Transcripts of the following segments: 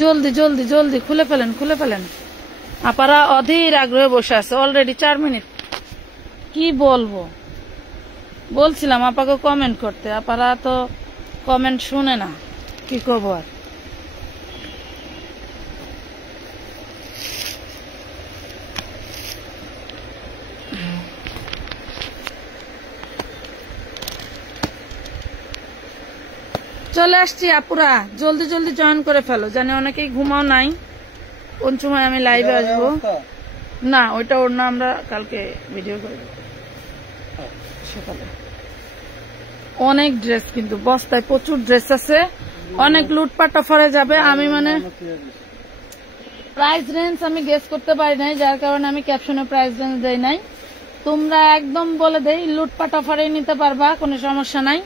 জলদি জলদি জলদি খুলে ফেলেন, খুলে ফেলেন। আপারা অধীর আগ্রহে বসে আছে, অলরেডি 4 মিনিট। কি বলবো, বলছিলাম আপাকে কমেন্ট করতে, আপারা তো কমেন্ট শুনে না, কি করবো আর। চলে আসছি আপুরা, জলদি জলদি জয়েন করে ফেলো, জানি অনেকেই ঘুমাও নাই কোন সময় আমি লাইভে আসবো। না ওইটা ওর না, আমরা কালকে ভিডিও করে সকালে। অনেক ড্রেস কিন্তু বস্তায় প্রচুর ড্রেস আছে, অনেক লুটপাট অফারে যাবে। আমি মানে প্রাইস রেঞ্জ আমি গেস করতে পারি নাই, যার কারণে আমি ক্যাপশনে প্রাইস রেঞ্জ দেই নাই। তোমরা একদম বলে দেই লুটপাট অফারে নিতে পারবা, কোনো সমস্যা নাই।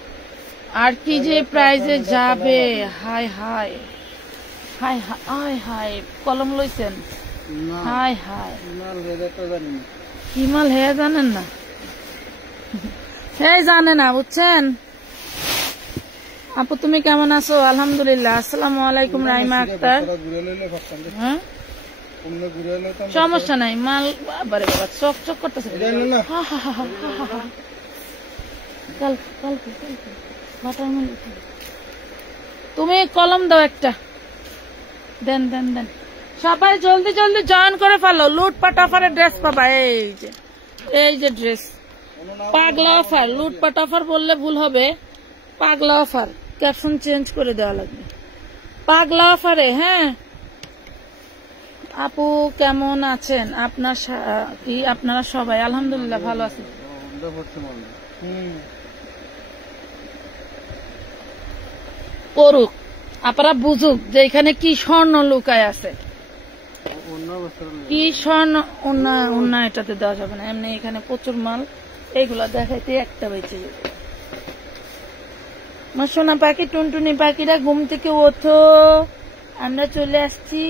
আর কি যে প্রাইজে যাবে, high high high high high. কলম লইছেন? হাই হাই, কি মাল হে জানেন না, হে জানে না, বুঝছেন। আপু তুমি কেমন আছো? আলহামদুলিল্লাহ। আসসালামু আলাইকুম রাইমা আক্তার। হ্যাঁ সমস্যা নাই, মাল বারে বাবা চক চক করতেছে। তুমি কলম দাও একটা, দেন দেন দেন। সবাই জলদি জলদি জয়েন করে ফেলো, লুটপাট অফারে ড্রেস পাবা। এই যে ড্রেস, পাগলা অফার। লুটপাট অফার বললে ভুল হবে, পাগলা অফার। ক্যাপশন চেঞ্জ করে দেওয়া লাগবে, পাগলা অফারে। হ্যাঁ আপু কেমন আছেন? আপনারা সবাই? আলহামদুলিল্লাহ ভালো আছেন। করুক, আপনারা বুঝুক যে এখানে কি স্বর্ণ লুকায় আছে, কি স্বর্ণ। অন্য এটাতে দেওয়া যাবে না, এমনি এখানে প্রচুর মাল। এইগুলা দেখাইতে একটা বেঁচে যাবে। আমার সোনা পাখি, টুনটুনি পাখিরা ঘুম থেকে ওঠো, আমরা চলে আসছি।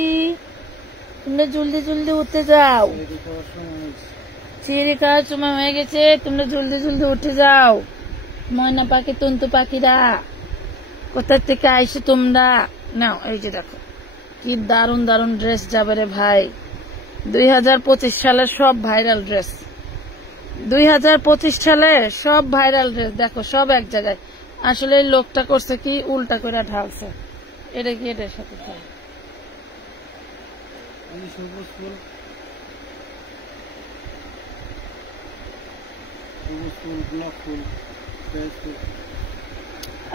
তোমরা জলদি জলদি উঠে যাও, চিড়ি খাওয়ার সময় হয়ে গেছে, তোমরা জলদি জলদি উঠে যাও। ময়না পাখি, টুনটু পাখিরা কোথা থেকে আইসো তোমরা? নাও এই যে দেখো কি দারুন দারুন ড্রেস যাবে রে ভাই। 2025 সালের সব ভাইরাল ড্রেস, 2025 সালে সব ভাইরাল ড্রেস দেখো, সব এক জায়গায়। আসলে এই লোকটা করছে কি, উল্টা করে ঢালছে। এটা কি এটার সাথে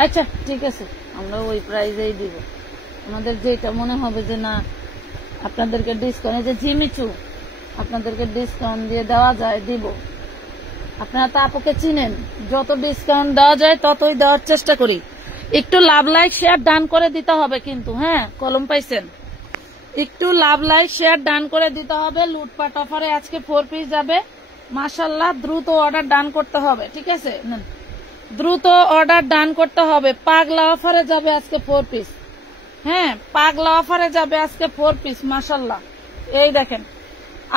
আচ্ছা ঠিক আছে, আমরা ওই প্রাইজেই দিব। আমাদের যেটা মনে হবে যে না আপনাদেরকে ডিসকাউন্ট, যে জিমিচু আপনাদেরকে ডিসকাউন্ট দিয়ে দেওয়া যায় দিব। আপনারা তো আপুকে চিনেন, যত ডিসকাউন্ট দেওয়া যায় ততই দেওয়ার চেষ্টা করি। একটু লাভ লাইক শেয়ার ডান করে দিতে হবে কিন্তু। হ্যাঁ কলম পাইছেন? একটু লাভ লাইক শেয়ার ডান করে দিতে হবে। লুটপাট অফারে আজকে 4 পিস যাবে মাশাআল্লাহ। দ্রুত অর্ডার ডান করতে হবে, ঠিক আছে? দ্রুত অর্ডার ডান করতে হবে। পাগলা অফারে যাবে আজকে 4 পিস। হ্যাঁ পাগলা অফারে যাবে আজকে 4 পিস মাশাআল্লাহ। এই দেখেন,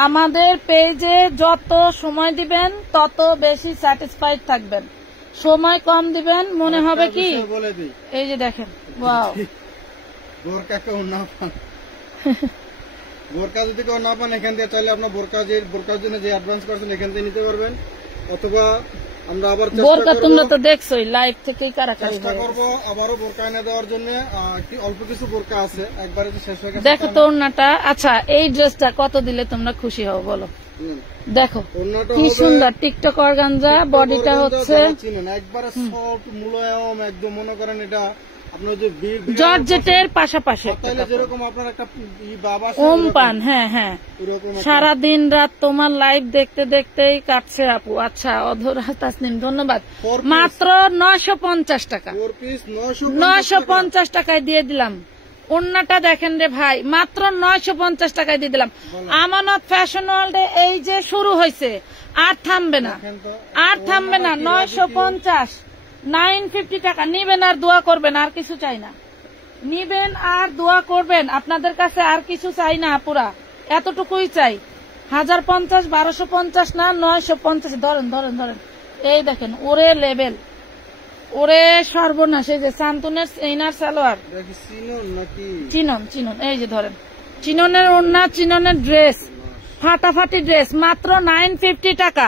আমাদের পেজে যত সময় দিবেন তত বেশি স্যাটিসফাইড থাকবেন। সময় কম দিবেন মনে হবে কি, এই যে দেখেন ওয়াও, বোরকা যদি কেউ না পান এখান থেকে চাইলে আপনার বোরকার জন্য যে অ্যাডভান্স করছেন এখান থেকে নিতে পারবেন, অথবা আমরা আবার বোরকা তোমরা তো দেখছোই লাইভ থেকেই কারাকারি চেষ্টা করবো আবারও বোরকা এনে দেওয়ার জন্য। অল্প কিছু বোরকা আছে, একবারে তো শেষ হয়ে গেছে। দেখো তো ওড়নাটা। আচ্ছা এই ড্রেসটা কত দিলে তোমরা খুশি হও বলো? দেখো কি সুন্দর টিকটক অর্গানজা, বডিটা হচ্ছে একবারে সফট মুলায়ম একদম, মনে করেন এটা আপনার যে জর্জেটের পাশাপাশি যেরকম আপনার একটা ওম পান। হ্যাঁ হ্যাঁ, সারাদিন রাত তোমার লাইভ দেখতে দেখতেই কাটছে আপু। আচ্ছা অধরা তাসনিম ধন্যবাদ। মাত্র 950 টাকা, 950 টাকায় দিয়ে দিলাম। ওড়নাটা দেখেন রে ভাই, মাত্র 950 টাকায় দিয়ে দিলাম। আমানত ফ্যাশন ওয়ার্ল্ডে এই যে শুরু হয়েছে, আর থামবে না, আর থামবে না। 950, 950 টাকা নিবেন আর দোয়া করবেন, আর কিছু চাই না। নিবেন আর দোয়া করবেন, আপনাদের কাছে আর কিছু চাই না পুরা, এতটুকুই চাই। 1050, 1250 না 950। ধরেন ধরেন ধরেন, এই দেখেন ওরে লেভেল, ওরে সর্বনাশ, এই যে সান্তুনের ইনার সালোয়ার, দেখি চিনন নাকি? চিনন, এই যে ধরেন চিননের ওড়না, চিননের ড্রেস, ফাটাফাটি ড্রেস, মাত্র 950 টাকা,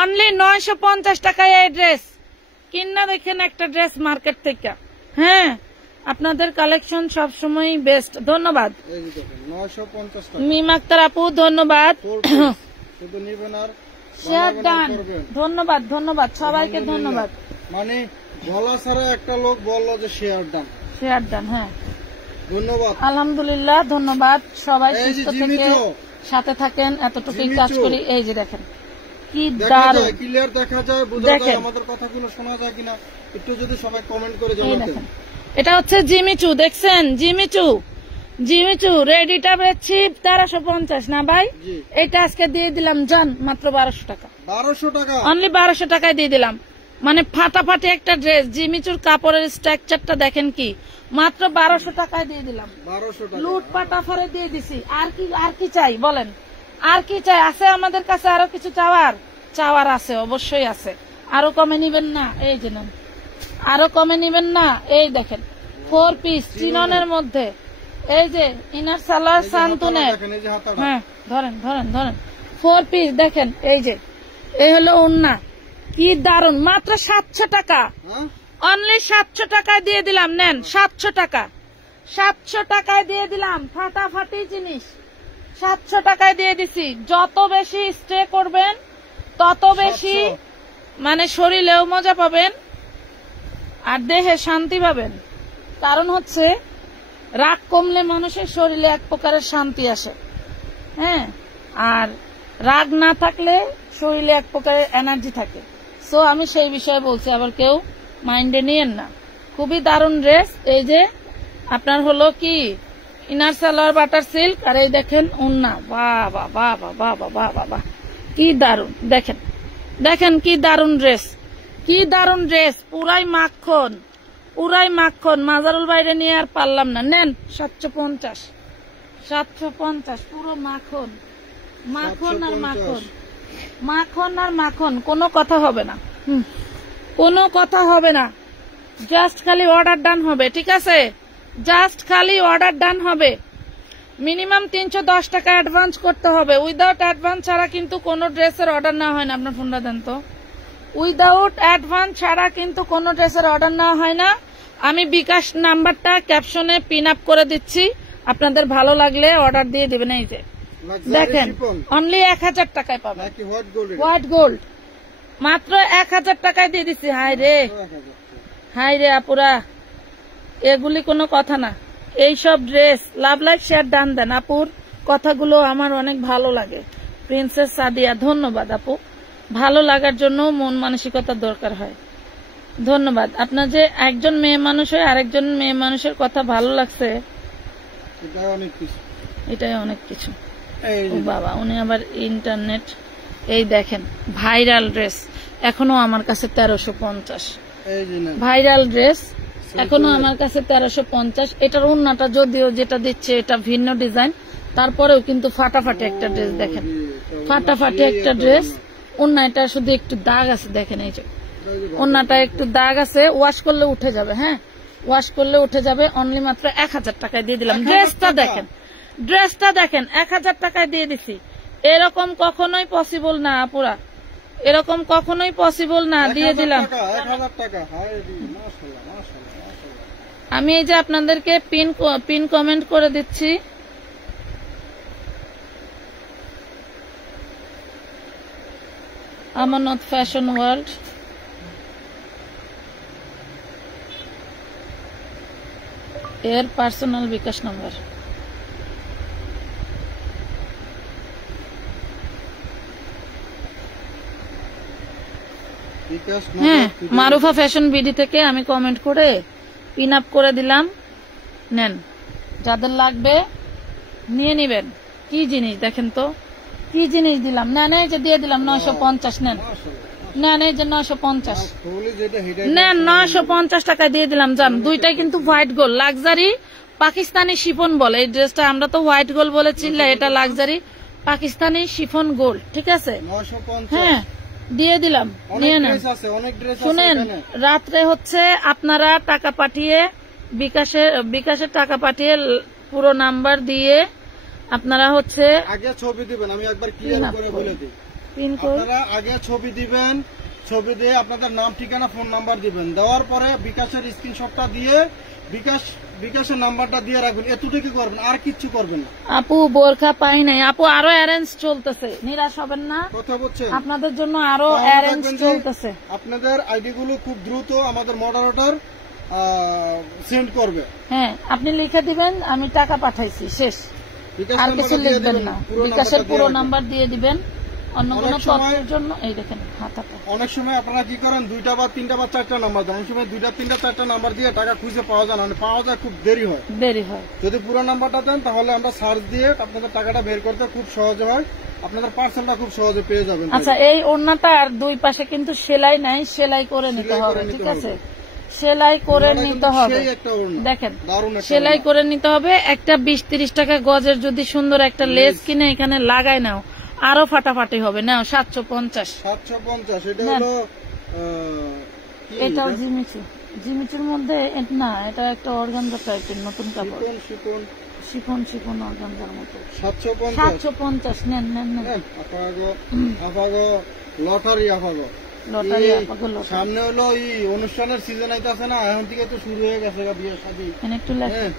অনলি 950 টাকায় এই ড্রেস কিনা দেখেন একটা ড্রেস মার্কেট থেকে। হ্যাঁ, আপনাদের কালেকশন সবসময় বেস্ট। ধন্যবাদ এই যে দেখেন 950 টাকা। মিম আক্তার আপু ধন্যবাদ। শুধু নিবেন আর শেয়ার ডান, করবেন। ধন্যবাদ ধন্যবাদ সবাইকে ধন্যবাদ। মানে বলা ছাড়া একটা লোক বললো যে শেয়ার ডান। শেয়ার ডান, হ্যাঁ ধন্যবাদ। আলহামদুলিল্লাহ, ধন্যবাদ সবাই এই যে সুস্থ জিমি থেকে চো। সাথে থাকেন, এতটুকুই জিমি কাজ চো। করি। এই যে দেখেন কি দেখা দারুণ, যায়, ক্লিয়ার দেখা যায়, বোঝা দেখেন। যায়, আমাদের কথাগুলো শোনা যায় কিনা একটু যদি সবাই কমেন্ট করে এই জানাতেন। দেখেন এটা হচ্ছে জিমিচু, দেখছেন জিমিচু রেডিটা বেচছি 1350 না ভাই? জি। এটা আজকে দিয়ে দিলাম জান মাত্র 1200 টাকা, 1200 টাকা। অনলি 1200 টাকায় দিয়ে দিলাম। মানে ফাটাফাটি একটা ড্রেস, জিমিচুর কাপড়ের স্ট্রাকচারটা দেখেন কি, মাত্র 1200 টাকায় দিয়ে দিলাম। 1200 টাকা। লুটপাট অফারে দিয়ে দিছি। আর কি চাই বলেন, আর কি চাই? আছে আমাদের কাছে আরো কিছু চাওয়ার আছে, অবশ্যই আছে। আরো কমে নিবেন না? এই যে নেন, আরো কমে নিবেন না? এই দেখেন 4 পিস চিননের মধ্যে, এই যে ইনার সালোয়ার সান্তুনের, দেখেন, এই যে হাতাটা। হ্যাঁ ধরেন 4 পিস দেখেন। এই যে এই হলো ওন্না, কি দারুন, মাত্র 700 টাকা, হ্যাঁ? অনলি 700 টাকায় দিয়ে দিলাম। নেন 700 টাকা, 700 টাকায় দিয়ে দিলাম। ফাটাফাটি জিনিস 700 টাকায় দিয়ে দিছি। যত বেশি স্টে করবেন তত বেশি 700 মানে শরীরেও মজা পাবেন আর দেহে শান্তি পাবেন। কারণ হচ্ছে রাগ কমলে মানুষের শরীরে এক প্রকারের শান্তি আসে, হ্যাঁ, আর রাগ না থাকলে শরীরে এক প্রকারের এনার্জি থাকে। সো আমি সেই বিষয়ে বলছি, আবার কেউ মাইন্ডে নিয়েন না। খুবই দারুণ ড্রেস। এই যে আপনার হলো কি ইনার সালোয়ার বাটার সিল্ক, আর এই দেখেন ওন্না, বাবা বাবা বাবা বাবা বাবা কি দারুণ। দেখেন কি দারুণ ড্রেস, কি দারুণ ড্রেস, পুরাই মাখন। মাজারুল বাইরে নিয়ে আর পারলাম না। নেন 750 পুরো মাখন আর মাখন, কোনো কথা হবে না, কোনো কথা হবে না। জাস্ট খালি অর্ডার ডান হবে, ঠিক আছে? জাস্ট খালি অর্ডার ডান হবে। মিনিমাম 310 টাকা অ্যাডভান্স করতে হবে। উইদাউট অ্যাডভান্স ছাড়া কিন্তু কোনো ড্রেসের অর্ডার নেওয়া হয় না। আপনার ফোনটা দেন তো। উইদাউট অ্যাডভান্স ছাড়া কিন্তু কোনো ড্রেসের অর্ডার নেওয়া হয় না। আমি বিকাশ নাম্বারটা ক্যাপশনে পিন আপ করে দিচ্ছি, আপনাদের ভালো লাগলে অর্ডার দিয়ে দিবেন। এই যে দেখেন অনলি 1000 টাকায় পাবেন, নাকি হোয়াইট গোল্ড? হোয়াইট গোল্ড মাত্র 1000 টাকায় দিয়ে দিচ্ছি। হাই রে আপুরা, এগুলি কোনো কথা না। এইসব dress love life share done দেন। আপুর কথাগুলো আমার অনেক ভালো লাগে। প্রিন্সেস সাদিয়া ধন্যবাদ আপু, ভালো লাগার জন্য মন মানসিকতার দরকার হয়। ধন্যবাদ। আপনার যে একজন মেয়ে মানুষ হয়ে আরেকজন মেয়ে মানুষের কথা ভালো লাগছে, এটাই অনেক কিছু। ও বাবা, উনি আবার ইন্টারনেট। এই দেখেন ভাইরাল ড্রেস, এখনো আমার কাছে 1350। ভাইরাল ড্রেস এখনো আমার কাছে 1350। এটার ওন্নাটা যদিও যেটা দিচ্ছে এটা ভিন্ন ডিজাইন, তারপরেও কিন্তু ফাটাফাটি একটা ড্রেস। দেখেন ফাটাফাটি একটা ড্রেস। ওন্না এটা শুধু একটু দাগ আছে, দেখেন এই যে ওন্নাটা একটু দাগ আছে, ওয়াশ করলে উঠে যাবে। হ্যাঁ, ওয়াশ করলে উঠে যাবে। অনলি মাত্র 1000 টাকায় দিয়ে দিলাম। ড্রেসটা দেখেন 1000 টাকায় দিয়ে দিছি। এরকম কখনোই পসিবল না আপুরা, এরকম কখনোই পসিবল না, দিয়ে দিলাম। 1000 টাকা। আমি এই যে আপনাদেরকে পিন কমেন্ট করে দিচ্ছি। আমানত ফ্যাশন ওয়ার্ল্ড, এর পার্সোনাল বিকাশ নাম্বার। হ্যাঁ, মারুফা ফ্যাশন বিডি থেকে আমি কমেন্ট করে পিন আপ করে দিলাম। নেন, যাদের লাগবে নিয়ে নিবেন। কি জিনিস দেখেন তো, কি জিনিস দিলাম। নেন এই যে দিয়ে দিলাম 950। নেন এই যে 950। নেন 950 টাকায় দিয়ে দিলাম। জান দুইটাই কিন্তু white gold luxury Pakistani chiffon বলে এই ড্রেসটা। আমরা তো হোয়াইট গোল্ড বলে চিনলে, এটা লাক্সারি পাকিস্তানি শিফন গোল্ড, ঠিক আছে? হ্যাঁ দিয়ে দিলাম, অনেক নিয়ে নেন। ড্রেস আছে, অনেক ড্রেস আছে শুনেন, এখানে। রাত্রে হচ্ছে আপনারা টাকা পাঠিয়ে বিকাশের টাকা পাঠিয়ে পুরো নাম্বার দিয়ে আপনারা হচ্ছে আগে ছবি দিবেন, আমি একবার ক্লিয়ার করে বলে দিই। পিন কোড আপনারা আগে ছবি দিবেন, ছবি দিয়ে আপনাদের নাম ঠিকানা ফোন নাম্বার দিবেন, দেওয়ার পরে বিকাশের স্ক্রিনশটটা দিয়ে বিকাশের নাম্বারটা দিয়ে রাখবেন। এতটুকু করবেন, আর কিচ্ছু করবেন না। আপু বোরখা পাই নাই আপু, আরো অ্যারেঞ্জ চলতেছে, নিরাশ হবেন না, কথা বলছেন, আপনাদের জন্য আরো অ্যারেঞ্জ চলতেছে। আপনাদের আইডি গুলো খুব দ্রুত আমাদের মডারেটর সেন্ড করবে। হ্যাঁ, আপনি লিখে দিবেন আমি টাকা পাঠাইছি, শেষ, বিকাশ আর কিছু নাম্বারটা দিয়ে লিখবেন দিবেন, না। পুরো বিকাশের নাম্বারটা পুরো দিয়ে নাম্বার দিয়ে দিবেন, অন্য কোনো অনেক সময়- তথ্যের জন্য। এই দেখেন হাতাটা, অনেক সময় আপনারা কি করেন, 2টা বা 3টা বা 4টা নাম্বার দেন, অনেক সময় 2টা 3টা 4টা নাম্বার দিয়ে টাকা খুঁজে পাওয়া যায় না, মানে পাওয়া যায় খুব দেরি হয়। দেরি হয়। যদি পুরো নাম্বারটা দেন তাহলে আমরা সার্চ দিয়ে আপনাদের টাকাটা বের করতে খুব সহজ হয়, আপনাদের পার্সেলটা খুব সহজে পেয়ে যাবেন। আচ্ছা, এই ওড়নাটার দুই পাশে কিন্তু সেলাই নাই, সেলাই করে নিতে সেলাই হবে, করে নিতে ঠিক আছে, হবে। সেলাই করে ওড়নাটা নিতে কিন্তু হবে। সেই একটা ওড়না, দেখেন, দারুণ একটা সেলাই ওড়না। করে নিতে হবে। একটা 20-30 টাকা গজের যদি সুন্দর একটা লেস কিনে এখানে লাগাই নাও, আরো ফাটাফাটি হবে। নাও 750। 750, এটা নেন। হলো কি এটাও এটা? জিমিচুর মধ্যে না, এটা একটা অর্গানজা টাইপের নতুন কাপড়, শিপন শিফন অর্গানজার মতো। 750 750 নেন নেন নেন। আপাগো লটারি আপাগো লটারি এই আপাগো লটারি। সামনে হলো এই অনুষ্ঠানের সিজন আইতাছে না, এখন থেকে তো শুরু হয়ে গেছে বিয়ে শাদী। এখানে একটু লেখা, হ্যাঁ,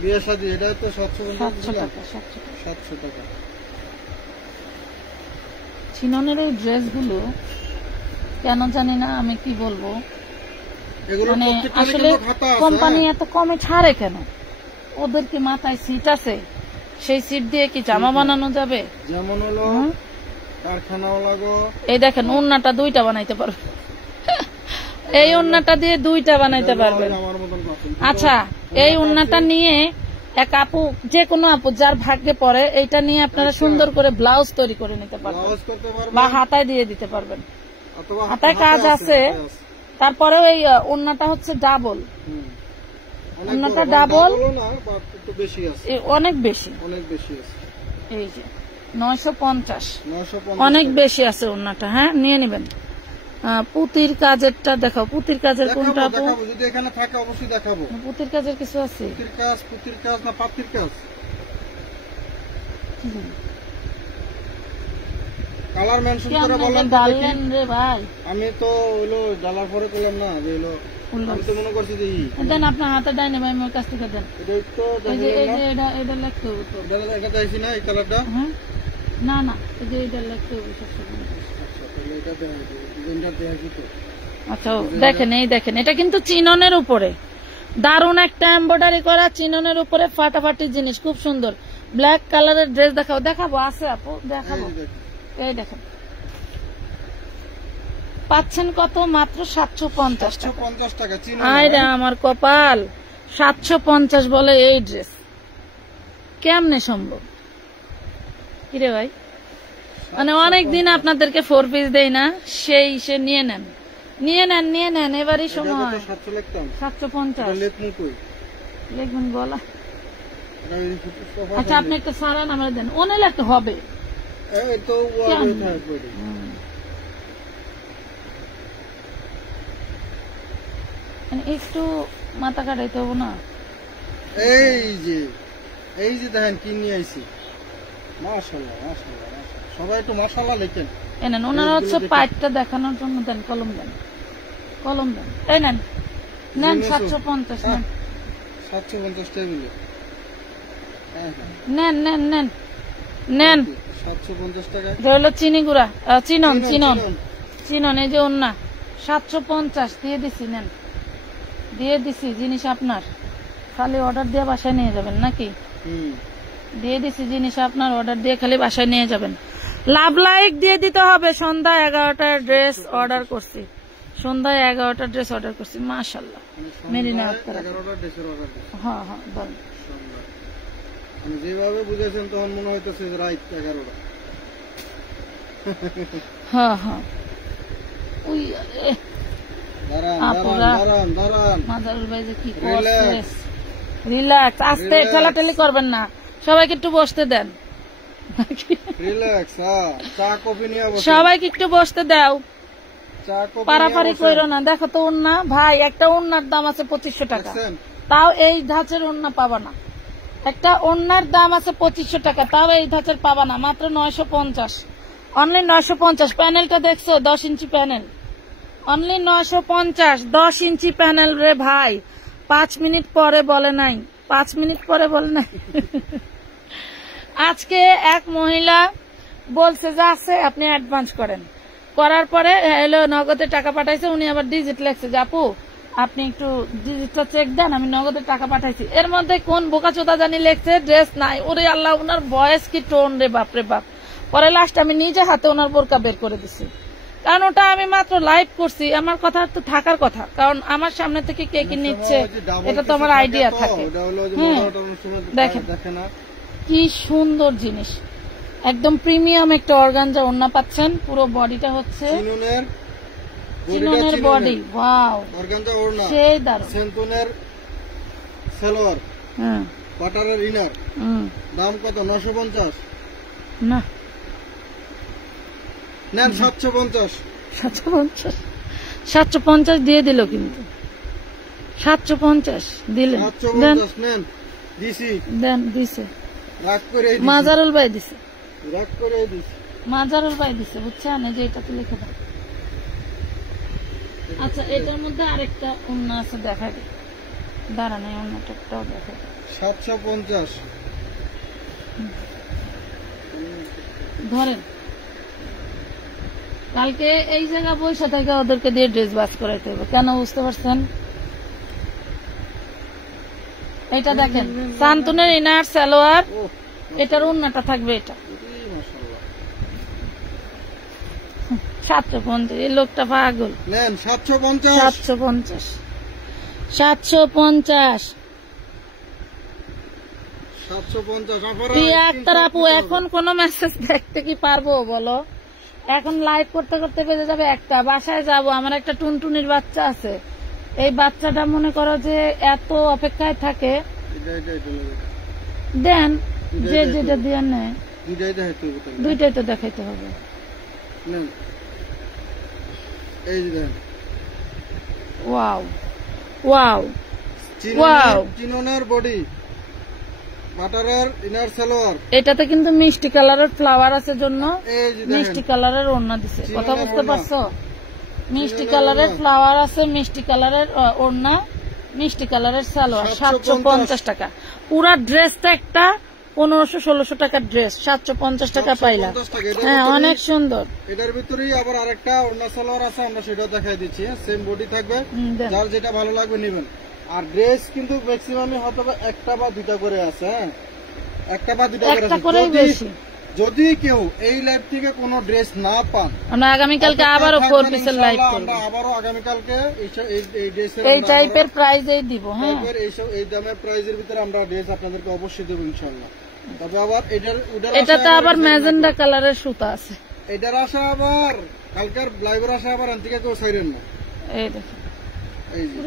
বিয়ে শাদী, এটা তো 750 700 টাকা, 700 টাকা। 700 টাকা। চিননের এই ড্রেসগুলো কেন জানি না, আমি কি বলবো, এগুলো মানে প্রত্যেকটারই আসলে কিন্তু খাতা আছে, কোম্পানি হ্যাঁ। এত কমে ছাড়ে কেন? ওদের কি মাথায় সিট আছে? সেই সিট দিয়ে কি জামা বানানো যাবে? যেমন হলো হুম? কারখানাওয়ালা গো, এই দেখেন, ওড়নাটা 2টা বানাইতে পারবে, এই ওড়নাটা দিয়ে 2টা বানাইতে পারবেন। আমার মতন পাচ্ছেন। আচ্ছা, এই ওড়নাটা নিয়ে এক আপু, যে কোনো আপু যার ভাগ্যে পড়ে, এইটা নিয়ে আপনারা সুন্দর করে ব্লাউজ তৈরি করে নিতে পারবেন, ব্লাউজ করতে পারবেন, বা হাতায় দিয়ে দিতে পারবেন। অথবা হাতায় কাজ আছে, হাতায় আছে। তারপরেও এই ওড়নাটা হচ্ছে ডাবল, হুম। অনেক ওড়নাটা বড়, ডাবল, ডাবলও না, বাট একটু বেশি আছে, অনেক বেশি। অনেক বেশি আছে। এই যে 950, 950 অনেক বেশি আছে ওড়নাটা। হ্যাঁ, নিয়ে নেবেন। পুতির কাজেরটা দেখাও, পুতির কাজের কোনটা আপু? দেখাবো, যদি এখানে থাকে অবশ্যই দেখাবো। পুতির কাজের কিছু আছে? পুতির কাজ না পাতির কাজ, কালার মেনশন করে বলেন তো দেখি। ডাললেন রে ভাই, আমি তো হইলো ডালার পরে করলাম না, যে হইলো আমি তো মনে করছি যে দেন আপনার হাতে ডাইনে ভাই, আমার কাছ থেকে দেন। এটা একটু এই যে দেখালাম না, এটা লিখতে হবে তো। এটা দেখাইছি না এই কালারটা। হ্যাঁ, না না, এই যে এটা লিখতে হবে সবসময়। আচ্ছা, তাহলে এটা দেখাইছি, ডিজাইনটা দেখাইছি তো। আচ্ছা, দেখেন, এই দেখেন, এটা কিন্তু চিননের উপরে দারুণ একটা এমব্রয়ডারি করা, চিননের উপরে ফাটাফাটি জিনিস, খুব সুন্দর। ব্ল্যাক কালারের ড্রেস দেখাবো, আছে আপু, দেখাবো। এই দেখেন। এই দেখেন, পাচ্ছেন কত? মাত্র 750 টাকা। 750 টাকা চিনো। আরে আমার কপাল, 750 বলে এই ড্রেস, কেমনে সম্ভব? কিরে ভাই, মানে অনেকদিন আপনাদেরকে 4 পিস দেই না, সে নিয়ে নেন, এবারই সময়। 700 লিখতাম, 750 লেখমু কই? লিখবেন গলা। এটা এই সোফা আচ্ছা, আপনি একটা সারা নামে দেন, ওনে লিখতে হবে। এই তো ওয়ার্ড থাকবে। মানে একটু মাথা কাটাইতে হবে না? এই যে দেখেন কি নিয়ে আইছি, মাশাআল্লাহ মাশাআল্লাহ মাশাআল্লাহ, সবাই একটু মাশাআল্লাহ লেখেন। এনেন, ওনারা হচ্ছে পাইপটা দেখানোর জন্য দেন, কলম দেন। এই নেন 750 নেন। 750 টেবিলে, হ্যাঁ হ্যাঁ, নেন 750 টাকা। যে হলো চিনি গুঁড়া, চিনন, এই যে ওন্না 750 দিয়ে দিছি, নেন, দিয়ে দিছি। জিনিস আপনার, খালি অর্ডার দিয়ে বাসায় নিয়ে যাবেন নাকি? দিয়ে দিছি জিনিস আপনার, অর্ডার দিয়ে খালি বাসায় নিয়ে যাবেন। লাভ লাইক দিয়ে দিতে হবে। সন্ধ্যা 11টার ড্রেস অর্ডার করছি, মাশাআল্লাহ। মেরিনা 11টা ড্রেসের অর্ডার দিছি। হ্যাঁ হ্যাঁ, বলেন। আমি যেভাবে বুঝেছেন তখন মনে হইতেছে রাইট 11টা। হ্যাঁ হ্যাঁ, ওই দাঁড়ান। মাদারুল ভাই যে কি করছে, রিল্যাক্স, আস্তে ঠেলাঠেলি করবেন না, সবাইকে একটু বসতে দেন, রিল্যাক্স। চা কফি নিয়ে বসে, সবাইকে একটু বসতে দাও, চা কফি পারাপারি কইরো না। দেখো তো ওড়না ভাই, একটা ওড়নার দাম আছে 2500 টাকা, দেখছেন? তাও এই ধাঁচের ওড়না পাবা না। একটা ওড়নার দাম আছে 2500 টাকা, তাও এই ধাঁচের পাবা না, মাত্র 950, অনলি 950। প্যানেলটা দেখছো, 10 ইঞ্চি প্যানেল, অনলি 950, 10 ইঞ্চি প্যানেল রে ভাই। 5 মিনিট পরে বলে নাই, 5 মিনিট পরে বলে নাই। আজকে এক মহিলা বলছে যে আছে, আপনি অ্যাডভান্স করেন, করার পরে এলো নগদে টাকা পাঠাইছে। উনি আবার ডিজিট লেখছে যে আপু আপনি একটু ডিজিটটা চেক দেন, আমি নগদে টাকা পাঠাইছি। এর মধ্যে কোন বোকাচোদা জানি লেখছে ড্রেস নাই। ওরে আল্লাহ, ওনার ভয়েস কি টোন রে, বাপরে বাপ। পরে লাস্ট আমি নিজে হাতে ওনার বোরকা বের করে দিছি, কারণ ওটা আমি মাত্র লাইভ করছি। আমার কথা তো থাকার কথা, কারণ আমার সামনে থেকে কে কি নিচ্ছে এটা তো আমার আইডিয়া থাকে। দেখেন কি সুন্দর জিনিস, একদম প্রিমিয়াম একটা অর্গানজা ওড়না পাচ্ছেন। পুরো বডিটা হচ্ছে চিননের বডি, ওয়াও, অর্গানজা ওড়না, সেই দারুণ। সেন্টনের সালোয়ার, বাটারের ইনার, দাম কত? 950 না, নেন 750। 750 দিয়ে দিল, কিন্তু 750 দিলেন, 750 নেন, দিছি, দেন দিছে, রাগ করে মাজারুল ভাই দিছে, রাগ করে দিছি, মাজারুল ভাই দিছে, বুঝছেন? যে এটাতে লিখে দাও। আচ্ছা, এটার মধ্যে আরেকটা ওড়না আছে, দেখাই দিই, দাঁড়ান এই ওড়নাটাও দেখাই দিই। 750 ধরেন, কালকে এই জায়গা বসে থেকে ওদেরকে দিয়ে ড্রেস বাস করাইতে হবে, কেন বুঝতে পারছেন? এটা দেখেন, শান্তনের ইনার সালোয়ার, এটার ওড়নাটা থাকবে এটা 750। এই লোকটা পাগল। নেন 750, 750, 750। 750 প্রিয়া আক্তার আপু, এখন কোন মেসেজ দেখতে কি পারবো বলো? এখন লাইভ করতে করতে বেজে যাবে 1টা, বাসায় যাব, আমার একটা টুনটুনির বাচ্চা আছে। এই বাচ্চাটা মনে করো যে এত অপেক্ষায় থাকে, দেন যে যেটা দিয়ে নেয়, দুইটাই তো দেখাইতে হবে। ওয়াও ওয়াও ওয়াও, চিননের বডি, বাটারের ইনার সালোয়ার, এটাতে কিন্তু মিষ্টি কালারের ফ্লাওয়ার আছে জন্য মিষ্টি কালারের ওড়না দিছে, কথা বুঝতে পারছো? মিষ্টি কালারের ফ্লাওয়ার আছে, মিষ্টি কালারের ওড়না, মিষ্টি কালারের সালোয়ার। 750 টাকা পুরা ড্রেসটা, একটা 1500-1600 টাকার ড্রেস 750 টাকা পাইলাম। হ্যাঁ, অনেক সুন্দর। এটার ভিতরেই আবার আরেকটা ওড়না সালোয়ার আছে, আমরা সেটাও দেখাই দিচ্ছি। সেম বডি থাকবে, যার যেটা ভালো লাগবে নেবেন। আর ড্রেস কিন্তু ম্যাক্সিমামই হয়তো একটা বা দুইটা করে আছে, হ্যাঁ, একটা বা দুইটা করে আছে। যদি কেউ এই লাইভ থেকে কোনো ড্রেস না পান, আমরা আগামীকালকে আবারও 4 পিসের লাইভ করব, আবারও আগামীকালকে এই ড্রেসের এই টাইপের প্রাইসেই দিব। হ্যাঁ, এই দামের প্রাইসের ভিতরে আমরা ড্রেস আপনাদেরকে অবশ্যই দেব ইনশাআল্লাহ। তবে আবার এটাতে আবার ম্যাজেন্ডা কালারের সুতা আছে, এটার আশা আবার কালকার লাইভের আশা আবার আনতে কেউ ছাইরেন না। এই দেখুন, এই যে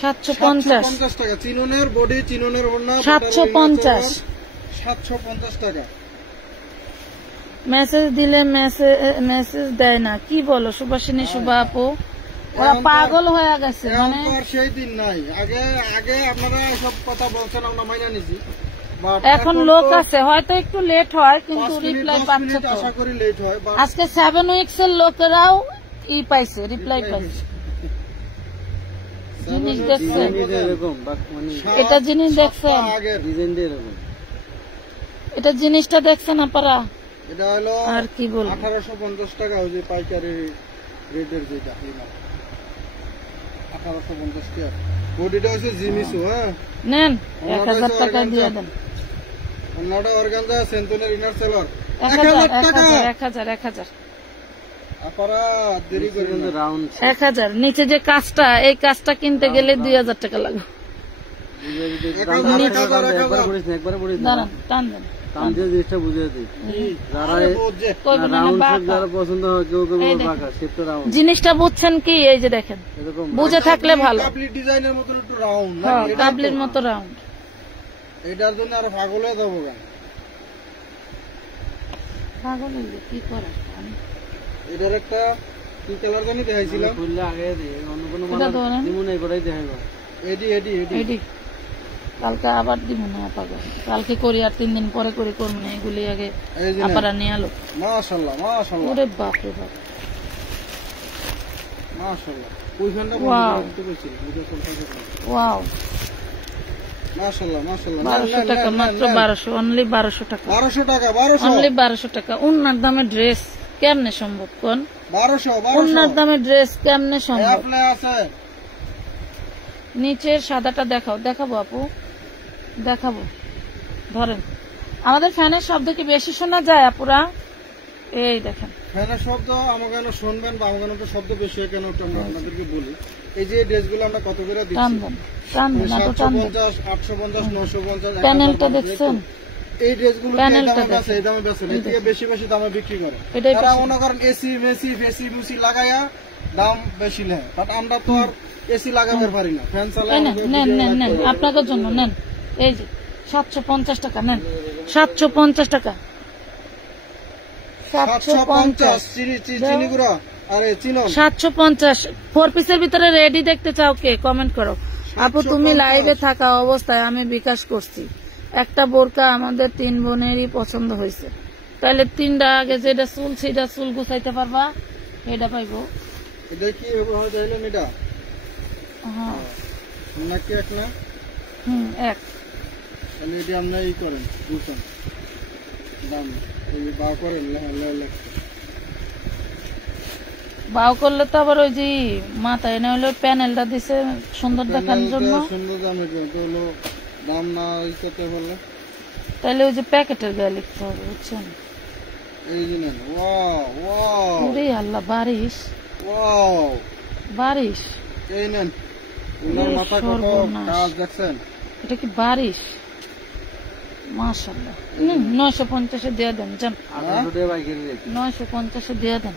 750 টাকা, চিননের বডি, চিননের ওড়না, 750 750 টাকা। মেসেজ দিলে মেসেজ দেয় না, কি বলো সুভাষিনী শুভা আপু? ওরা পাগল হয়ে গেছে, মানে সেই দিন নাই। আগে আগে আপনারা সব কথা বলছেন, আমরা মাইনা নিছি। এখন লোক আছে, হয়তো একটু লেট হয়, কিন্তু রিপ্লাই পাচ্ছে তো। আশা করি লেট হয়। আজকে 7 উইকস এর লোকেরাও পাইছে, রিপ্লাই পাইছে। জিনিস দেখছেন, এটা জিনিস দেখছেন, এটা জিনিসটা দেখছেন আপনারা? এটা হলো আর কি বলবো, 1850 টাকা, ওই যে পাইকারি রেটের যেটা 1850 টাকা। বডিটা হচ্ছে জিমিসু। হ্যাঁ, নেন 1000 টাকা দিয়ে দেন। অন্যটা অর্গানজা, সেন্টনের ইনার সালোয়ার 1000 টাকা। আপনারা দেরি করেন না, 1000। নিচে যে কাজটা, এই কাজটা কিনতে গেলে 2000 টাকা লাগবে। দাঁড়ান, টান দেন, জিনিসটা বুঝছেন কি? এই যে দেখেন, বুঝে থাকলে ভালো, ডিজাইনের মতো একটু রাউন্ড, কাবলির মতো রাউন্ড। এটার জন্য আরো পাগল হয়ে যাবো কেন? পাগল হইলে কি করার? এটার একটা কি কালার জানি দেখাইছিলাম, এটা ধরেন এডি এডি এডি এডি কালকে আবার দিব না পাগল, কালকে করি আর 3 দিন পরে করে করবো না, এগুলি আগে এই যে আপারা নিয়ে আলো। মাশাআল্লাহ মাশাআল্লাহ ওরে বাপ রে বাপ, মাশাআল্লাহ। ওই ফ্যানটা Wow. বন্ধ করতে বলছিল, ওয়াও, মাশাআল্লাহ মাশাআল্লাহ। 1200 টাকা মাত্র, 1200, অনলি 1200 টাকা, 1200 টাকা, 1200 অনলি 1200 টাকা। উন্নার দামে ড্রেস কেমনে সম্ভব কোন? 1200 উন্নার 1200 দামে ড্রেস কেমনে সম্ভব? অ্যাপ্লাই আছে। নিচের সাদাটা দেখাও, দেখাবো আপু, দেখাবো। ধরেন, আমাদের ফ্যানের শব্দ কি বেশি শোনা যায় আপুরা? এই দেখেন, ফ্যানের শব্দ আমাকে কেন শুনবেন বা আমাকে তো শব্দ বেশি হয় কেন, ওটা আমরা আপনাদেরকে বলি। এই যে ড্রেসগুলো আমরা কত করে টান দিচ্ছি? দেন, টান দেন, আপু টান দেন। 750, 850, 950, প্যানেলটা দেখছেন? এই ড্রেসগুলো প্যানেলটা এই দামে বেচে না, এর থেকে বেশি বেশি দামে বিক্রি করে। এটাই তারা বেশি। মনে করেন এসি মেসি ফেসি মুসি লাগাইয়া দাম বেশি নেয়, বাট আমরা তো আর এসি লাগাতে পারি না, ফ্যান এই চালাই নেন, নেন নেন নেন, আপনাদের জন্য নেন। এই যে 750 টাকা নেন, 750 টাকা, 750 চিনি গুঁড়া। আরে চিনো 750। 4 পিসের ভিতরে রেডি দেখতে চাও কে? কমেন্ট করো। আপু তুমি লাইভে থাকা অবস্থায় আমি বিকাশ করছি একটা বোরকা, আমাদের 3 বোনেরই পছন্দ হয়েছে, তাহলে 3টা আগে যেটা চুল সেটা চুল গুছাইতে পারবা, এটা পাইবো। এটা কি হয়তো হইলেন এটা হ্যাঁ, নাকি এক না? এক। তাহলে এটা আমরা ই করেন বুঝছেন দাম, এই যে বা করেন বাও করলে তো আবার ওই যে মাথায় না হলে প্যানেলটা দিছে সুন্দর দেখানোর জন্য, সুন্দর দামে তো হলো দাম না ই করতে পারলে, তাহলে ওই যে প্যাকেটের গায়ে লিখতে হবে, বুঝছেন? এই যে নেন। ওয়াও ওয়াও ওরে আল্লাহ, বারিশ ওয়াও, বারিশ, এই নেন। উনার এ মাথা কত সর্বনাশ। কাজ দেখছেন? এটা কি বারিশ? মাশাআল্লাহ। 950 দিয়ে দেন, যান 950 দিয়ে দেন,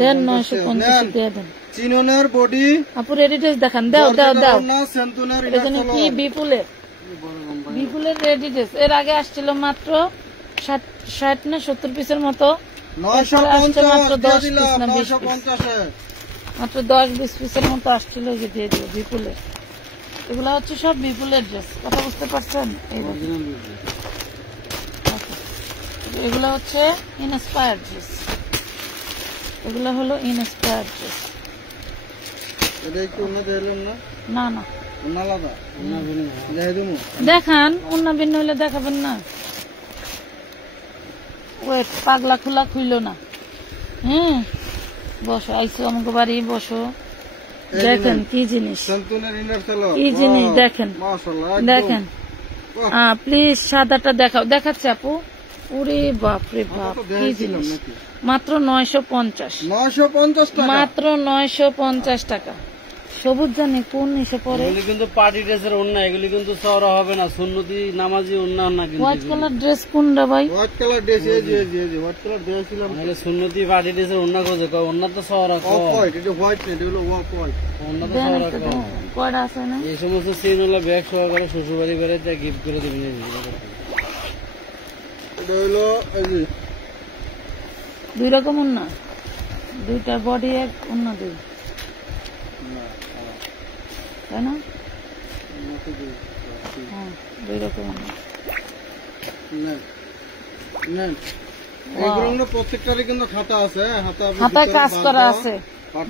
দেন 950 দিয়ে দেন। চিননের বডি আপু রেডি ড্রেস দেখান, দাও দাও দাও। না সেন্তুনের এটা যেন কি বিপুলের, বিপুলের রেডি ড্রেস। এর আগে আসছিল মাত্র 60 না 70 পিসের মতো, 950 মাত্র 10 দিয়ে পিস দিলাম, না 20 পিস, 950 মাত্র 10-20 পিসের মতো আসছিল, যে দিয়ে দিল বিপুলের। এগুলা হচ্ছে সব বিপুলের ড্রেস, কথা বুঝতে পারছেন? এগুলা হচ্ছে ইনস্পায়ার্ড ড্রেস, এগুলা হলো ইনস্পায়ার্ড ড্রেস। এটা একটু উন্না দিলাম না, না না উন্না আলাদা, উন্না ভিন্ন যাই দিমু। দেখান, অন্য ভিন্ন হলে দেখাবেন না। ওয়েট, পাগলা খোলা খুইল না। বসো, আইসো আমাকে বাড়ি, বসো। দেখেন কি জিনিস, সেন্তুনের ইনার সেলো, কি জিনিস দেখেন, মাশাআল্লাহ দেখেন। প্লিজ সাদাটা দেখাও, দেখাচ্ছে আপু। ওরে বাপ রে বাপ, কি জিনিস। মাত্র 950, 950 টাকা, মাত্র 950 টাকা। সবুজ জানি কোন নিশে পরে, এগুলি কিন্তু পার্টি ড্রেসের ওন্না, এগুলি কিন্তু চওড়া হবে না, সুন্নতি নামাজি ওন্না না কিন্তু। হোয়াইট কালার ড্রেস কোনটা ভাই? হোয়াইট কালার ড্রেস, এই যে হোয়াইট কালার ড্রেস ছিলাম, নাহলে সুন্নতি পার্টি ড্রেসের ওন্না করে কয়, ওন্না তো চওড়া অফ কম, হোয়াইট, এটা হোয়াইট না, এটা হলো অফ হোয়াইট। ওন্না তো দেন চওড়া একটা কম। দেন, কয়টা আছে না? এই সমস্ত সিন হলে ব্যাগ সহকারে শ্বশুর বাড়ি বেড়াতে গিফট করে দেবেন। এটা হলো এই যে 2 রকম উন্না, 2টা বডি, এক উন্না 2, তাই না? হ্যাঁ, 2 রকম উন্না। নেন নেন, এগুলো প্রত্যেকটারই কিন্তু খাতা আছে, হাতায় কাজ করা আছে,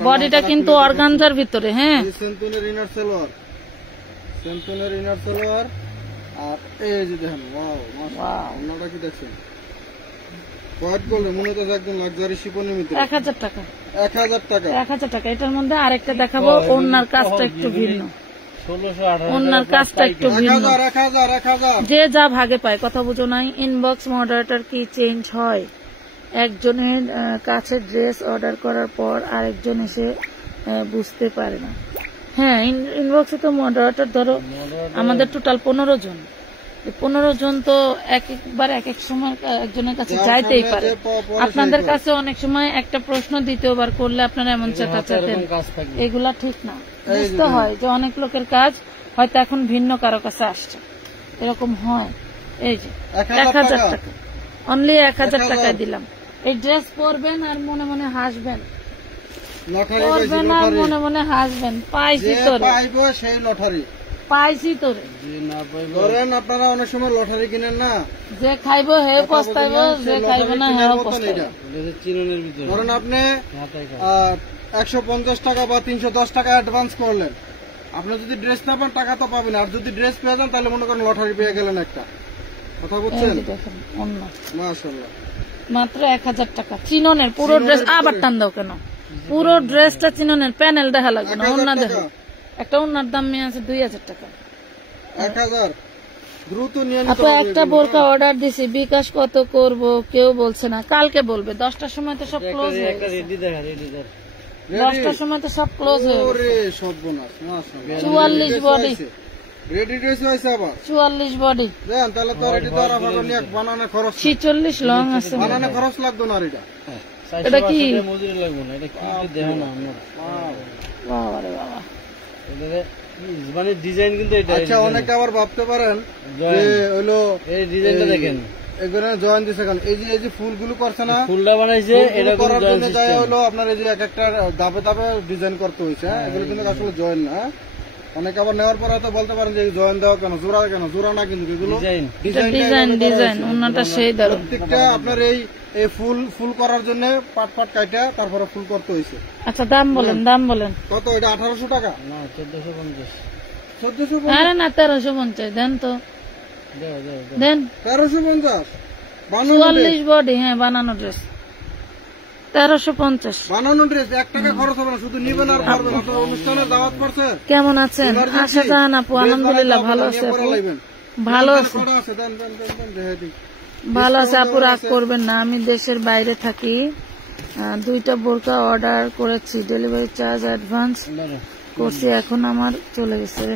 বডিটা কিন্তু অর্গানজার ভিতরে। হ্যাঁ, সেন্তুনের ইনার সালোয়ার, সেন্তুনের ইনার সালোয়ার। আর এই যে দেখেন, ওয়াও মাশাআল্লাহ, ওনাটা কি দেখছেন? হোয়াইট গোল্ড, মনে হচ্ছে একদম লাক্সারি শিপনের ভিতরে। 1000 টাকা, 1000 টাকা, 1000 টাকা। এটার মধ্যে আরেকটা দেখাবো, ওনার কাজটা একটু ভিন্ন, 1600-1800 ওনার কাজটা একটু ভিন্ন। 1000 যে যা ভাগে পায়, কথা বুঝো নাই। ইনবক্স মডারেটর কি চেঞ্জ হয়? একজনের কাছে ড্রেস অর্ডার করার পর আরেকজন এসে বুঝতে পারে না। হ্যাঁ, ইনবক্সে তো মডারেটর ধরো আমাদের টোটাল 15 জন, 15 জন তো একবার এক এক সময় একজনের কাছে যাইতেই পারে। আপনাদের কাছে অনেক সময় একটা প্রশ্ন দ্বিতীয়বার করলে আপনারা এমন চেঁচাচ্ছেন, কাজ থাকবে। এগুলা ঠিক না। বুঝতে হয় যে অনেক লোকের কাজ হয়তো এখন ভিন্ন কারো কাছে আসছে, এরকম হয়। এই যে 1000 1000 টাকা। টাকা, অনলি 1000 1000 টাকায় দিলাম। এই ড্রেস পরবেন আর মনে মনে হাসবেন, লটারি পরবেন আর মনে মনে হাসবেন। পাইছি যে তোরে, পাইবো সেই লটারি। পাইছি তোরে। যে না পাইবো ধরেন আপনারা অনেক সময় লটারি কিনেন না, যে খাইবো হে পস্তাইবো, যে খাইবো না হেও পস্তাইবো। চিননের ভিতরে ধরেন আপনি মাথায় খায়। 150 টাকা বা 310 টাকা অ্যাডভান্স করলেন, আপনি যদি ড্রেস না পান টাকা তো পাবেন, আর যদি ড্রেস পেয়ে যান তাহলে মনে করেন লটারি পেয়ে গেলেন একটা। কথা এই বুঝছেন? যে দেখেন অন্য মাশাআল্লাহ। মাত্র 1000 টাকা চিননের পুরো ড্রেস। আবার টান দাও কেন? পুরো ড্রেসটা চিননের, প্যানেল দেখা লাগবে না, 1000 ওন্না টাকা। দেখো। একটা ওন্নার দাম নিয়ে আছে 2000 টাকা। 1000 দ্রুত নিয়ে নিতে আপু হবে একটা এগুলো, বোরকা অর্ডার দিছি, বিকাশ কত করব কেউ বলছে না। কালকে বলবে, 10টার সময় তো সব ক্লোজ হয়ে একটা গেছে। রেডি দেখা, রেডি দেখ। Ready? 10টার সময় তো সব ক্লোজ হয়ে গেছে। ওরে সর্বনাশ, মাশাআল্লাহ। 44 বডি, রেডি ড্রেস হয়েছে আবার। 44 বডি, দেন তাহলে তো রেডি দেওয়ার আবার নিয়ে বানানো খরচ, 46 লং আছে। বানানো খরচ লাগতো না আর এটা। এটা কি? মজুরি লাগবে না, এটা কি দেখো না আমরা। বাবা রে বাবা, এটা মানে ডিজাইন কিন্তু এটা। আচ্ছা অনেকে আবার ভাবতে পারেন যে হলো এই ডিজাইনটা দেখেন, এখানে জয়েন দিছে কেন? এই যে ফুলগুলো করছে না, ফুলটা বানাইছে এটা ফুলগুলো করার জয়েন জন্য যায় সিস্টেম। হলো আপনার এই যে এক একটা ধাপে ধাপে ডিজাইন করতে হয়েছে। হ্যাঁ, এগুলো কিন্তু আসলে জয়েন না। অনেকে আবার নেওয়ার পর হয়তো বলতে পারেন যে জয়েন দেওয়া কেন, জোড়া কেন? জোড়া না কিন্তু এগুলো ডিজাইন। ডিজাইন ওন্নাটা সেই দারুন। প্রত্যেকটা আপনার এই ফুল করার জন্য পাট কাটা তারপরে ফুল করতে হয়েছে। আচ্ছা দাম বলেন, দাম বলেন। কত এটা? 1800 টাকা। না 1450। 1450? আরে না 1350 দেন তো, দাও দাও দাও। দেন। 1350 44 বডি, হ্যাঁ বানানো ড্রেস 1350। বানানো ড্রেস 1 টাকা খরচ হবে না, শুধু নিবেন আর পারবেন। আপনার অনুষ্ঠানের দাওয়াত পড়ছে, কেমন আছেন? আশা জাহান আপু, আলহামদুলিল্লাহ ভালো আছে আপু, ভালো আছে, কটা আছে? দেন দেন দেন দেন, দেখে দিই। ভালো আছে আপু, রাগ করবেন না। আমি দেশের বাইরে থাকি, 2টা বোরকা অর্ডার করেছি, ডেলিভারি চার্জ অ্যাডভান্স দাঁড়াও। করছি, এখন আমার চলে গেছে।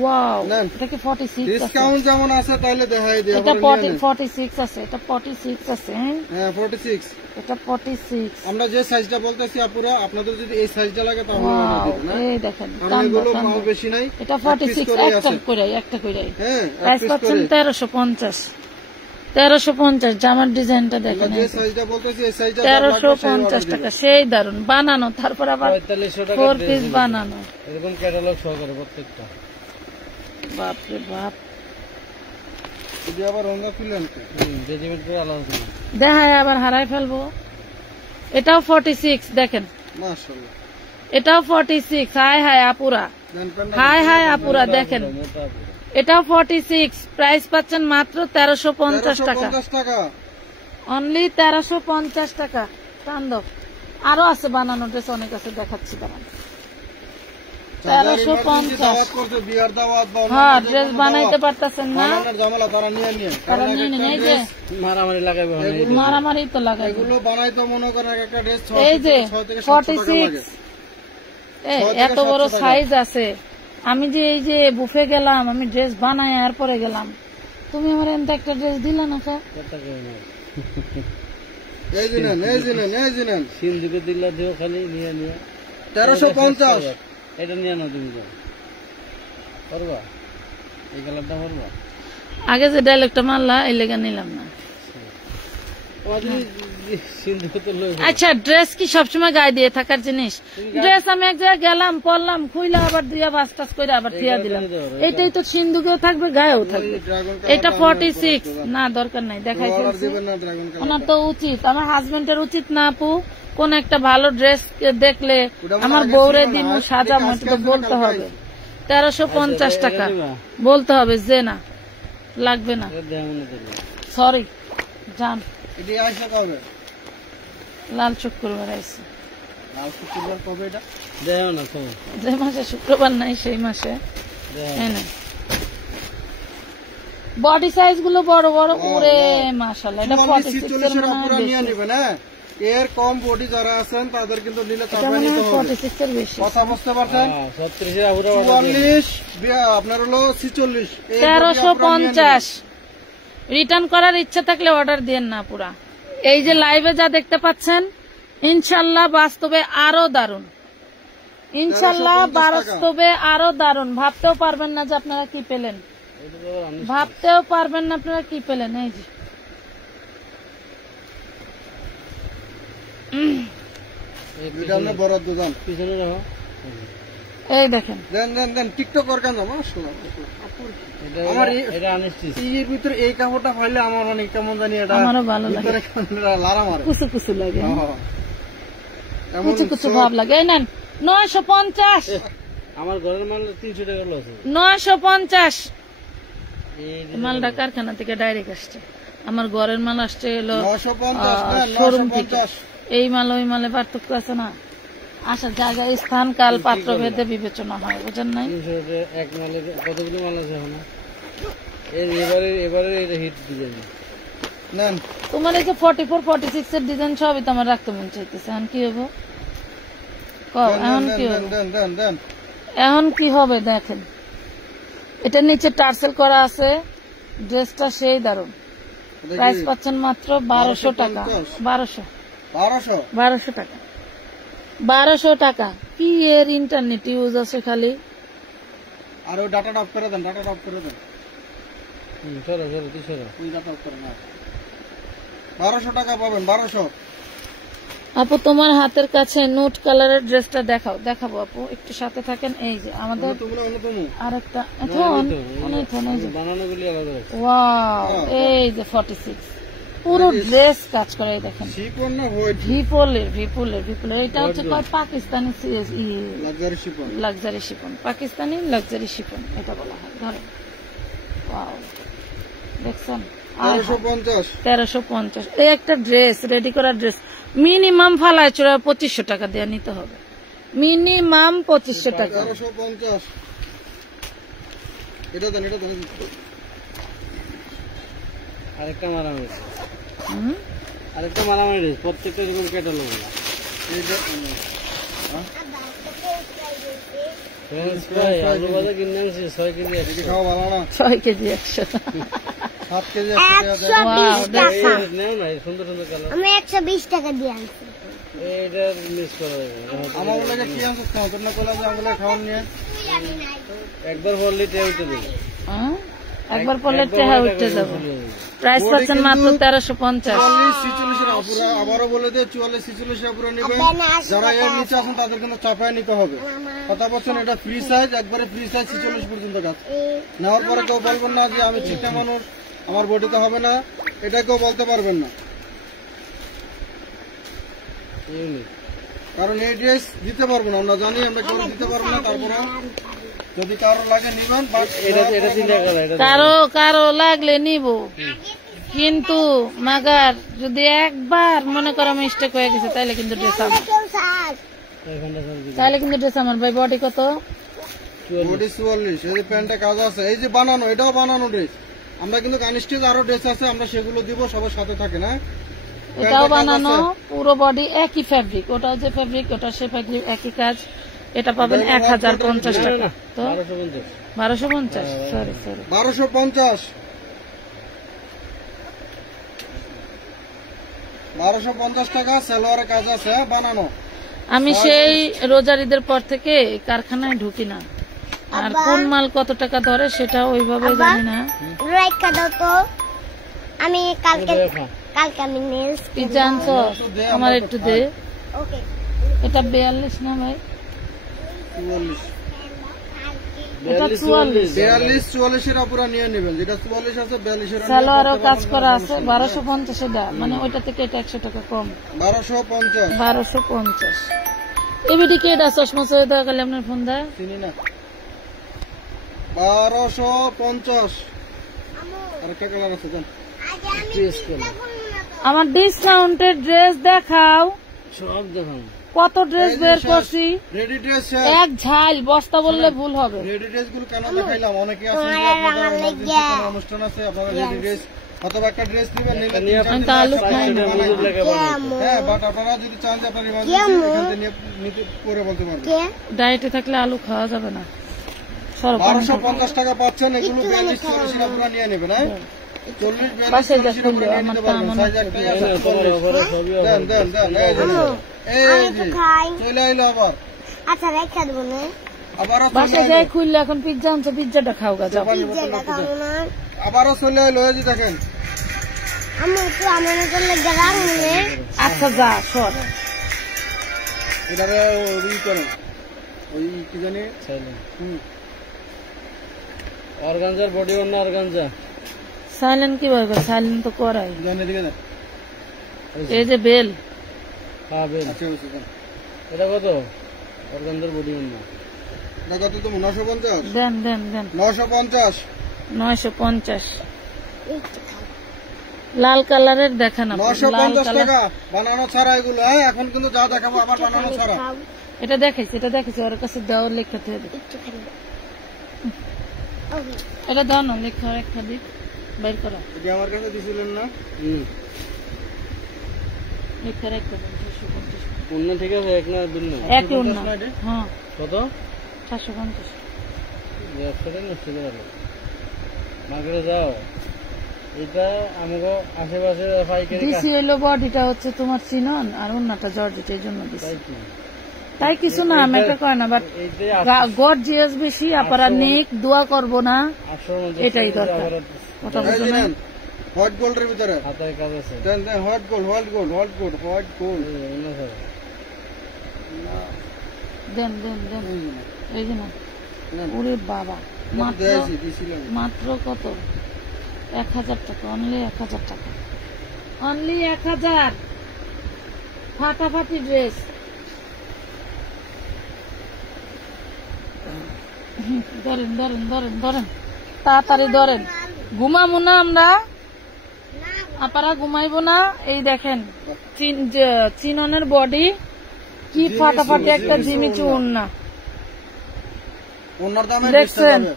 ওয়াও, নেন। এটা কি 46 আছে? ডিসকাউন্ট যেমন আছে তাইলে দেখাই দিই। এটা আপনারা নিয়ে নেন। 46 আছে, এটা 46 আছে, হ্যাঁ হ্যাঁ 46। এটা 46। আমরা যে সাইজটা বলতেছি আপুরা, আপনাদের যদি এই সাইজটা লাগে তাহলে ওয়াও, বানিয়ে দিবেন, হ্যাঁ? এই দেখেন কারণ দাম এগুলো দাম। মাল বেশি নাই, এটা এক piece 46, করেই একটা আছে। কইরাই, একটা কইরাই। হ্যাঁ এক প্রাইস piece পাচ্ছেন করে। 1350। 1350 জামার ডিজাইনটা আমরা দেখেন, যে সাইজটা বলতেছি এই সাইজটা 1350 টাকা, সেই দারুন বানানো, তারপর আবার 4500 টাকা 4 পিস বানানো। এরকম ক্যাটালগ সহকারে প্রত্যেকটা। বাপরে বাপ, যদি আবার রঙা খুলেন রেজিমেন্ট করে আলাদা ছিল। দেখায় আবার হারাই ফেলবো। এটাও 46 দেখেন, মাশাআল্লাহ। এটাও 46। হাই হাই আপুরা, দেন পেনটা হাই হাই আপুরা দেখেন, মোটা পুরো। এটাও 46। প্রাইস পাচ্ছেন মাত্র 1350 টাকা, 1350 টাকা। অনলি 1350 টাকা। তান্দব আরো আছে বানানো ড্রেস, অনেক আছে, দেখাচ্ছি দাঁড়ান। যারা 1350। emergency দাওয়াত করছে, বিয়ার দাওয়াত বা অন্য হ্যাঁ, যে ড্রেস কোনো বানাইতে দাওয়াত, পারতেছেন না, বানানোর ঝামেলা তারা নিয়ে নিয়ে। তারা কারণ নিয়ে এক নিন। একটা এই যে dress মারামারি লাগাবে অনেক। মারামারি তো লাগাই। এগুলো বানাইতে মনে করেন এক একটা ড্রেস এই যে 6 থেকে 700 টাকা 46, লাগে। এত বড় সাইজ আছে। আমি যে এই যে বুফে গেলাম, আমি ড্রেস বানাই আর পরে গেলাম, তুমি আমার এমন একটা ড্রেস দিলা না কা? কথা কই না। এই যে নেন, এই যে নেন, এই যে নেন। সিন্ধুকে দিলা দিও খালি নিয়ে নিয়ে। 1350। এটা নিয়ে নাও তুমি যাও। পারবা? এই কালারটা পারবা? আগে যে ডায়লগটা মারলা এই লেগে নিলাম না। তোমার যদি সিন্ধুকে তো লই। আচ্ছা, ড্রেস কি সবসময় গায়ে দিয়ে থাকার জিনিস? ড্রেস আমি এক জায়গায় গেলাম, পরলাম, খুইলা আবার দিয়া বাস টাস করে আবার থিয়া দিলাম। এটাই তো সিন্ধুকেও থাকবে, গায়েও থাকবে। এটা 46 না, দরকার নাই, দেখাই অর্ডার ফেলছি। দিবেন না ড্রাগন কালার। ওনার তো উচিত, আমার হাজবেন্ডের উচিত না আপু, কোন একটা ভালো ড্রেস দেখলে আমার বউরে দিমু সাজামু, এটা তো বলতে হবে। 1350 টাকা বলতে হবে যে না লাগবে না, এটা দেও মনে করবে। সরি জান। এটি আইসা কবে? লাল শুক্রবার আইছে, লাল শুক্রবার কবে এটা? দেও না তো। যে মাসে শুক্রবার নাই সেই মাসে দেও। এনে বডি সাইজ গুলো বড় বড়, ওরে মাশাআল্লাহ। এটা 46 এর 46 এর মনে হয় আপুরা নিয়ে বেশি। নেবেন, হ্যাঁ। এর কম বডি যারা আছেন তাদের কিন্তু নিলে এটা চাপে মনে নিতে হয় হবে। 46 এর বেশি। কথা বুঝতে পারছেন? 36 এর আপুরা অর্ডার দিও। 44 আপনার হলো 46। এই বডি আপুরা নিয়ে 1350। রিটার্ন করার ইচ্ছা থাকলে অর্ডার দিয়েন না পুরা। এই যে লাইভে যা দেখতে পাচ্ছেন, ইনশাল্লাহ বাস্তবে আরো দারুন, ইনশাল্লাহ 1350 টাকা। বাস্তবে আরো দারুন। ভাবতেও পারবেন না যে আপনারা কি পেলেন। এটা তো আবার আনিস ভাবতেও পারবেন না আপনারা কি পেলেন। এই যে এটা আমরা বরাদ্দ দাম পিছনে রাখো। এই দেখেন, দেন টিকটক করকান যাবো মাশাআল্লাহ। এটা আমার এটা আনিস এর ভিতরে এই কাপড়টা পাইলে আমার অনেক কেমন জানি এটা আমারও ভালো লাগে, ভিতরে লারা মারে। কুচু কুচু লাগে, এমন কুচু কুচু ভাব লাগে। এই নেন 950, আমার ঘরের মাল 300 টাকা লস 950। এই যে মালটা কারখানা থেকে ডাইরেক্ট আসছে, আমার ঘরের মাল আসছে এলো 950 শোরুম থেকে। 950 এই মাল ওই মালে পার্থক্য আছে না, আসার জায়গা, স্থান, কাল, পাত্র ভেদে বিবেচনা হয়, বুঝেন নাই? 300 টাকা এক মালে কতগুলো মাল আছে এখন? এবারে এটা হিট ডিজাইন নেন। তোমার এই যে 44, 46 এর ডিজাইন সবই তো আমার রাখতে মন চাইতেছে। এখন কি হবো এখন কি হবে? দেন এখন কি হবে দেখেন, এটা নিচে টার্সেল করা আছে, ড্রেসটা সেই দারুন। প্রাইস পাচ্ছেন মাত্র 1200 টাকা। 1200 টাকা, 1200 টাকা। কি এর ইন্টারনেট ইউজ আছে খালি। আর ওই ডাটা অফ করে দেন, সরো তুই সরো। ওই ডাটা অফ করে না। 1200 টাকা পাবেন, 1200। আপু তোমার হাতের কাছে নুট কালারের ড্রেসটা দেখাবো আপু, একটু সাথে থাকেন। এই যে আমাদের আরেকটা বানানোগুলি আলাদা আছে। ওয়াও, এই যে 46 পুরো ড্রেস কাজ করে, এই দেখেন শিপন না হোয়াইট ভিপুলের এটা হচ্ছে পাকিস্তানি লাক্সারি শিপন, পাকিস্তানি লাক্সারি শিপন এটা বলা হয়। ধরেন ওয়াও, দেখছেন 1350। এই একটা ড্রেস, রেডি করা ড্রেস মিনিমাম ফালায় চড়া 2500 টাকা দিয়ে নিতে হবে, মিনিমাম 2500 টাকা। 1350 এটা দেন। আরেকটা মারামারি প্রত্যেকটা এরকম ক্যাটালগ। ফ্রেঞ্চ ফ্রাই আলু ভাজা কিনে আনছি 6 কেজি 100 খাওয়া ভালো না। 6 কেজি 100, 7 কেজি 100 টাকা দেন। নেও না, সুন্দর সুন্দর কালার। আমি 120 টাকা দিয়ে আনছি। এইটা মিস করা যাবে না। আমার বলে কি আনছ তোর না কলা যে আমগুলো খাওয়ান নিয়ে একবার বললে টেয়া উঠে দেবে। একবার পড়লে টেহা উঠতে যাবো। প্রাইস পাচ্ছেন মাত্র 1350। 44 এর আপুরা আবারও বলে দে 44 46 আপুরা নেবেন। যারা এর নিচে আছেন তাদের কিন্তু চাপায় নিতে হবে। কথা বলছেন এটা ফ্রি সাইজ, একবারে ফ্রি সাইজ 46 পর্যন্ত কাজ। নেওয়ার পরে কেউ বলবেন না যে আমি চিকটা মানুষ, আমার বডিতে হবে না, এটা কেউ বলতে পারবেন না। কারণ এই ড্রেস দিতে পারবো না, আমরা জানি আমরা কেউ দিতে পারবো না। তারপরে যদি কারো লাগে নিবেন, কারো লাগলে নিব, কিন্তু মাগার যদি একবার মনে করো মিস্টেক হয়ে গেছে তাহলে কিন্তু ড্রেস আমার ভাই। বডি কত? বডি 44। এই যে প্যান্টটা কাজ আছে, এই যে বানানো, এটাও বানানো ড্রেস। আমরা কিন্তু কানিস্টেজ আরো ড্রেস আছে, আমরা সেগুলো দিব, সবার সাথে থাকে না। এটাও বানানো, পুরো বডি একই ফ্যাব্রিক, ওটাও যে ফ্যাব্রিক ওটা সে ফ্যাব্রিক, একই কাজ। এটা পাবেন 1050 টাকা। তো 1250, সরি 1250 টাকা। সালোয়ারের কাজ আছে বানানো। আমি সেই রোজার ঈদের পর থেকে কারখানায় ঢুকি না, আর কোন মাল কত টাকা ধরে সেটা ওইভাবে জানি না। আমি কালকে আমি নেলস জানছো, আমার একটু দে। এটা 42 না ভাই? 44। এটা 44 এর আপুরা নিয়ে নেবেন। যেটা 44 আছে 42 এর সালোয়ারও কাজ করা আছে। 1250 এটা, মানে ওইটা থেকে এটা 100 টাকা কম। 1250। এবিডি কে এটা চশমা সৈয়দ গেলে আপনার ফোন দেয় চিনি না। 1250। আরেকটা কালার আছে জান। আমার ডিসকাউন্টের ড্রেস দেখাও, সব দেখান। কত ড্রেস বের করছি। রেডি ড্রেস এক ঝাল বস্তা বললে ভুল হবে। রেডি ড্রেস গুলো কেন দেখাইলাম? অনেকে আছে আপনাদের কোনো অনুষ্ঠান আছে, আপনারা রেডি ড্রেস অথবা একটা ড্রেস নেবেন, আমি তো আলু খাই না। হ্যাঁ, বাট আপনারা যদি চান যে আপনার ইমার্জেন্সি এখান থেকে নিতে পরে বলতে পারবেন। ডায়েটে থাকলে আলু খাওয়া যাবে না। 1250 টাকা পাচ্ছেন। এগুলো 42-44 আপনারা নিয়ে নেবেন। হ্যাঁ, 40-42 আপনারা নিয়ে নিতে পারবেন। সাইজ একটাই আছে। দেন এই যে চলে আইলো আবার। আচ্ছা রেখে দেবো না। আবারও বাসায় যাই খুললে এখন পিজ্জা আনছো, পিজ্জাটা খাও গা যাও। পিজ্জাটা খাবো না। আবারও চলে এলো, এই যে দেখেন। আম্মু একটু আমার জন্য জায়গা নিয়ে আচ্ছা যা সর। এটারে ওই করেন, ওই কি জানি অর্গানজার বডি অন্য অর্গানজা সাইলেন্ট কিভাবে করে? সাইলেন্ট তো করাই। জানি দিকে দেন। এই যে বেল, হ্যাঁ বেল। আচ্ছা বুঝছি দেন। এটা কত? অর্গানজার বডি অন্য এটা কত তুমি? 950। দেন দেন দেন। 950। 950 লাল কালারের দেখান আপনি। লাল 950 কালার টাকা বানানো ছাড়া এগুলো। হ্যাঁ এখন কিন্তু যা দেখাবো আবার বানানো ছাড়া। খাবো এটা দেখাইছি, এটা দেখাইছি, ওর কাছে দাও লেখাতে হবে। একটুখানি। এটা দাও না, লেখা একটা দিক বাইর করা, এটা আমার কাছে দিছিলেন না? লেখার একটা 650 অন্য ঠিক আছে, এক না দুই না? একই অন্য। হ্যাঁ কত? 750। ব্যবসাটা নষ্ট করে গেল। মার্কেটে যাও, এটা আমাকে আশেপাশে পাইকারি দিছি হইলো বডিটা হচ্ছে তোমার চিনন, আর অন্যটা জর্জেট, এই জন্য দিছি। পাই কি? তাই কিছু না, ম্যাটার করে না, বাট এইটাই গর্জিয়াস বেশি আপনারা নেক দোয়া করবো না, 850 এটাই দরকার। কথা এই বুঝো যে না? নেন, হোয়াইট গোল্ডের ভিতরে হাতায় কাজ আছে। দেন দেন, white gold, white gold, white gold, white gold. অন্য স্যার দেন দেন দেন, এই যে না। নেন। ওরে বাবা, মাত্র দিয়েছি, দিছিলাম। মাত্র কত? 1000 টাকা, অনলি 1000 টাকা, অনলি 1000। ফাটাফাটি ড্রেস। ধরেন ধরেন ধরেন ধরেন, তাড়াতাড়ি ধরেন। ঘুমাবো না আমরা, আপনারা ঘুমাইবো না। এই দেখেন চিননের বডি কি ফাটাফাটি একটা জিমিচু ওড়না ওনার দামে দেখছেন? ড্রেসটা দেবে।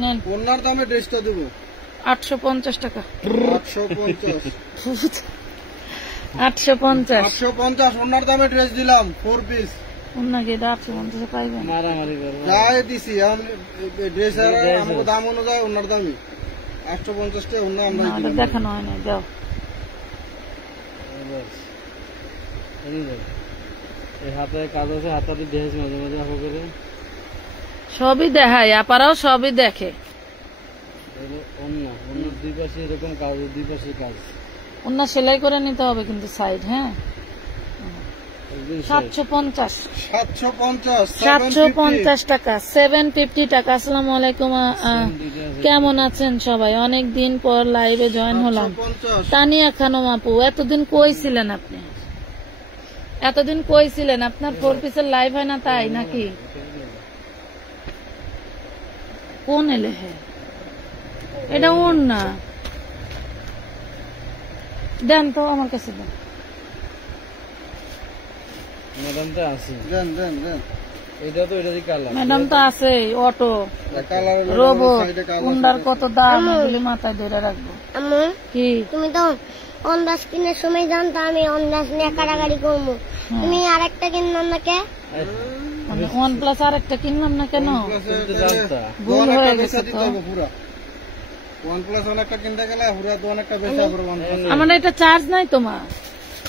নেন ওনার দামে ড্রেসটা দেবো 850 টাকা। 850। 850 850 ওনার দামে ড্রেস দিলাম 4 পিস। ওনাকে 850 পাইবেন। মারামারি করবো। যাই দিছি ড্রেস আর আমাকে দাম অনুযায়ী ওনার দামই 850 টাকা। ওনা আমরা না, ওটা দেখানো হয় না, যাও। এই হাতে কাজ আছে, হাতাতে দেখেছি মাঝে মাঝে আপা করে। সবই দেখায়, আপনারাও সবই দেখে। অন্য অন্য দুই পাশে এরকম কাজ, দুই পাশে কাজ। অন্য সেলাই করে নিতে হবে কিন্তু সাইড। হ্যাঁ, একদিন 750 750 750 টাকা, 750 টাকা। আসসালামু আলাইকুম, কেমন আছেন সবাই? অনেক দিন পর লাইভে জয়েন হলাম। 750। তানিয়া খানম আপু, এতদিন কই ছিলেন আপনি? এতদিন কই ছিলেন? আপনার 4 পিসের লাইভ হয় না তাই নাকি? কোন এলে? হ্যাঁ, এটা ওর না। দেন তো আমার কাছে দেন। ম্যাডাম তো আছে, দেন দেন দেন। এটা তো এটা কালার। ম্যাডাম তো আছে, অটো কালার রোবট, কুন্ডার কত দাম, এগুলি মাথায় ধরে রাখবো। আম্মু কি তুমি তো অন্দাজ কিনার সময় জানতো আমি অন্দাজ নিয়ে কারাগারি করবো। তুমি আরেকটা কিনলাম না কে? OnePlus আর একটা কিনলাম না কেন? জানতা ভুল হয়ে গেছে তো। পুরা OnePlus অনেকটা কিনতে গেলে পুরা তো অনেকটা বেশি হবে OnePlus। আমার এটা চার্জ নাই তোমার,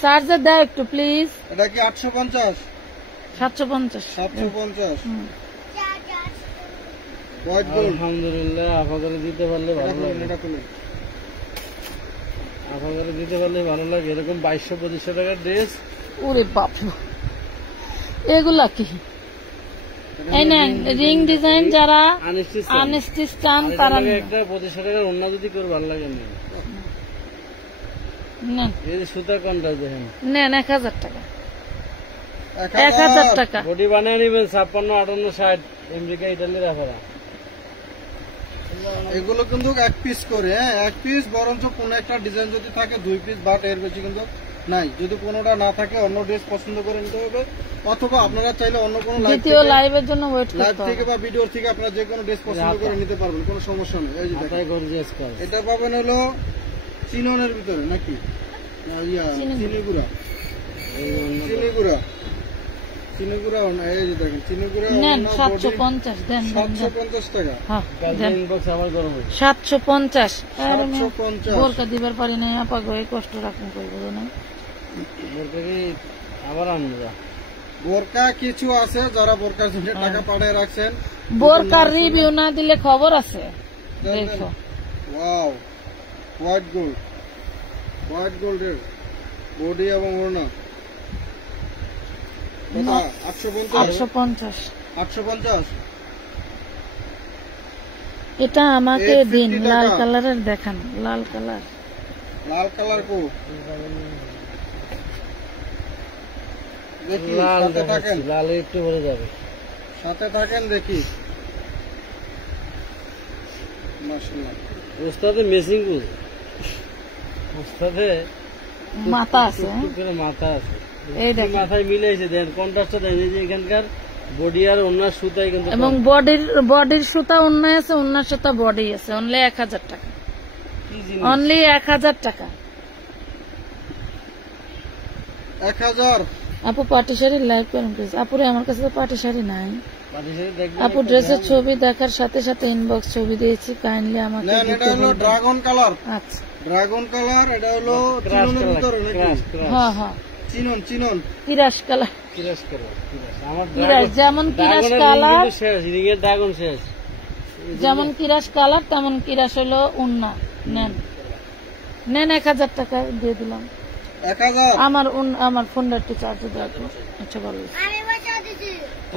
চার্জার দাও একটু প্লিজ। এটা কি 850? 750 750 হোয়াইট গোল্ড। আলহামদুলিল্লাহ, আপা করে দিতে পারলে ভালো লাগে। এটা খুলে আপা করে দিতে পারলে ভালো লাগে। এরকম 2200-2500 টাকার ড্রেস। ওরে বাপ, এগুলা কি? এই নেন রিং ডিজাইন, যারা আনস্টিচ চান তারা একটা 2500 টাকার অন্য যদি করে ভালো লাগে না। নেন, এই যে সুতা কোনটা দেখেন, নেন 1000 টাকা, 1000 টাকা। বডি বানিয়ে নেবেন 56, 58, 60 আমেরিকা, ইটালির রাখারা। এগুলো কিন্তু এক পিস করে, হ্যাঁ এক পিস, বরঞ্চ কোনো একটা ডিজাইন যদি থাকে 2 পিস, বাট এর বেশি কিন্তু নাই। যদি কোনোটা না থাকে অন্য ড্রেস পছন্দ করে নিতে হবে, অথবা আপনারা চাইলে অন্য কোনো দ্বিতীয় লাইভের জন্য ওয়েট লাইভ করতে থেকে হবে। বা ভিডিও থেকে আপনারা যে কোনো ড্রেস পছন্দ করে নিতে পারবেন, কোনো সমস্যা নেই। এই যে দেখেন, হাতায় গর্জিয়াস কাজ। এটা পাবেন হলো চিননের ভিতরে নাকি না, চিনিগুড়া, এই যে অন্য চিনিগুড়া, চিনিগুড়া। এই যে দেখেন চিনিগুড়া নেন 750 দেন, 750 টাকা। হ্যাঁ কাজে দেন ইনবক্স আমার গরম হয়েছে। 750। 750 বোরকা দিবার পারি নাই, আপা গো এই কষ্ট রাখুন করবো না। বোরকা কি আবার আনবো যা? বোরকা কিছু আছে যারা বোরকার জন্য টাকা পাঠিয়ে রাখছেন। বোরকার রিভিউ না দিলে খবর আছে। দেখো ওয়াও, হোয়াইট গোল্ড, হোয়াইট গোল্ডের বডি এবং ওড়না। কত? 850। 850। এটা আমাকে দিন, লাল কালারের দেখান, লাল কালার। লাল কালার কো দেখি, লাল সাথে থাকেন, লাল একটু ভরে যাবে, সাথে থাকেন দেখি। মাশাআল্লাহ, ওস্তাদে মেসিং বুঝ, ওস্তাদে মাথা আছে, টুক করে মাথা আছে। এই দেখেন মাথায় মিলাইছে, দেন কন্ট্রাস্টটা দেন। এই যে এখানকার বডি আর ওনার সুতাই কিন্তু এবং বডির সুতা অন্য আছে, অন্যার সুতা বডি আছে। অনলি 1000 টাকা, কি জিনিস। অনলি 1000 টাকা। 1000। আপু পাটি শাড়ি লাইভ করেন প্লিজ। আপুরে আমার কাছে তো পাটি শাড়ি নাই। পাটিসারি দেখবেন আপু ড্রেসের ছবি দেখার সাথে সাথে ইনবক্স ছবি দিয়েছি, কাইন্ডলি আমাকে নেন, এটা হলো ড্রাগন কালার। আচ্ছা, ড্রাগন কালার, এটা হলো ক্রাশ চিননের ভিতরে কালার, নাকি? ক্রাশ ক্রাশ হ্যাঁ হ্যাঁ, চিনন কিরাস কালার, ক্রাশ কালার, ক্রাশ। আমার কিরাস যেমন কিরাস ড্রাগনের কালার, রিং শেষ, রিংয়ের ড্রাগন শেষ। যেমন কিরাস কালার তেমন কিরাস হলো উন্না। নেন নেন, 1000 টাকা দিয়ে দিলাম। 1000। আমার ফোনটা একটু চার্জ দেওয়া। আচ্ছা ভালো, আমি বসে দিছি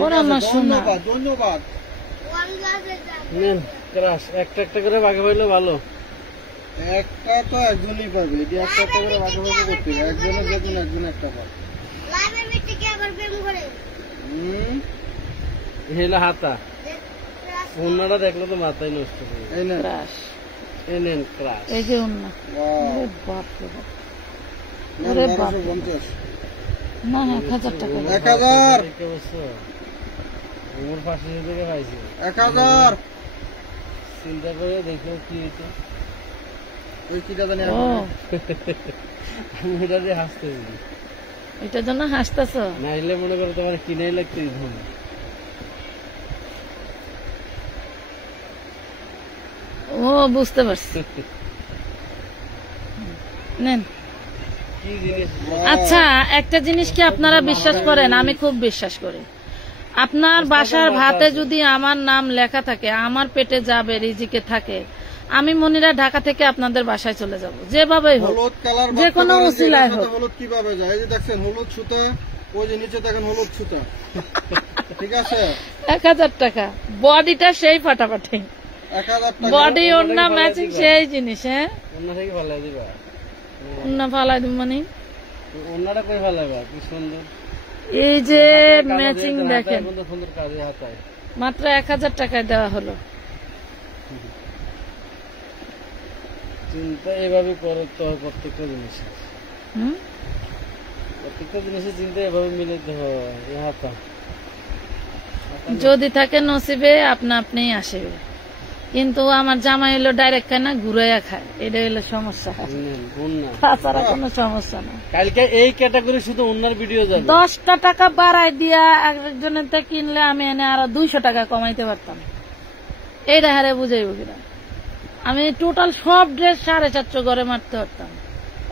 ওরা আমার শোনা। ধন্যবাদ, ধন্যবাদ। নেন ক্রাশ, একটা একটা করে ভাগে পাইলে ভালো। একটা তো একজনই পাবে, এটি একটা একটা করে ভাগাভাগি করতে হবে। একজনের যেদিন একজন একটা পাবে। লাইভের ভিতরে কি আবার প্রেম করে হেলা হাতা, ওনারা দেখলে তো মাথায় নষ্ট করে। এই না, ক্রাশ, এই নেন ক্রাশ। এই যে উন্না। ওয়াও, ওরে বাপ রে বাপ, নেন, ওরে বাপ। 1250। না 1000 টাকা। 1000। কি অবস্থা? ওর পাশে থেকে পাইছি, 1000। চিন্তা করে দেখো কি হইতো। ওই কিটা জানি ও, আমি এটা দিয়ে হাসতেছি, এটার জন্য হাসতেছ? নাইলে মনে করো তোমার কিনাই লাগতে ধুম। ও বুঝতে পারছি, নেন। কি জিনিস আচ্ছা, একটা জিনিস কি আপনারা বিশ্বাস করেন? আমি খুব বিশ্বাস করি। আপনার বাসার ভাতে যদি আমার নাম লেখা থাকে, আমার পেটে যাবে, রিজিকে থাকে, আমি মনিরা ঢাকা থেকে আপনাদের বাসায় চলে যাব, যেভাবেই হোক, হলুদ কালার, যে কোনো উসিলায় হোক। হলুদ কিভাবে যায়? এই যে দেখছেন হলুদ সুতা, ওই যে নিচে দেখেন হলুদ সুতা। ঠিক আছে, 1000 টাকা। বডিটা সেই ফাটাফাটি, 1000 টাকা। বডি ওড়না ম্যাচিং সেই জিনিস। হ্যাঁ, অন্য থেকে ফালাই দিবা, ওড়না ফালাই দিব মানে অন্যটা কই ফালাইবা? কি সুন্দর এই যে কালো ম্যাচিং দিয়ে দেখেন, হাতায়, কত সুন্দর কাজে হাতায়। মাত্র 1000 টাকায় দেওয়া হলো। চিন্তা এভাবে করতে হয় প্রত্যেকটা জিনিস, হুম, প্রত্যেকটা জিনিসের চিন্তা এভাবে মিলাইতে হয়। এই হাতা যদি থাকে নসিবে আপনা আপনিই আসবে। কিন্তু আমার জামাই হলো ডাইরেক্ট খায় না, ঘুরাইয়া খায়, এটা হলো সমস্যা। নেন, ওন্না। তাছাড়া কোনো সমস্যা না। কালকে এই ক্যাটাগরি শুধু ওন্নার ভিডিও যাবে। 10টা টাকা বাড়াই দিয়া একজনের থেকে কিনলে আমি এনে আরো 200 টাকা কমাইতে পারতাম। এইটা হারে বুঝাইব কিনা? আমি টোটাল সব ড্রেস 450 করে মারতে পারতাম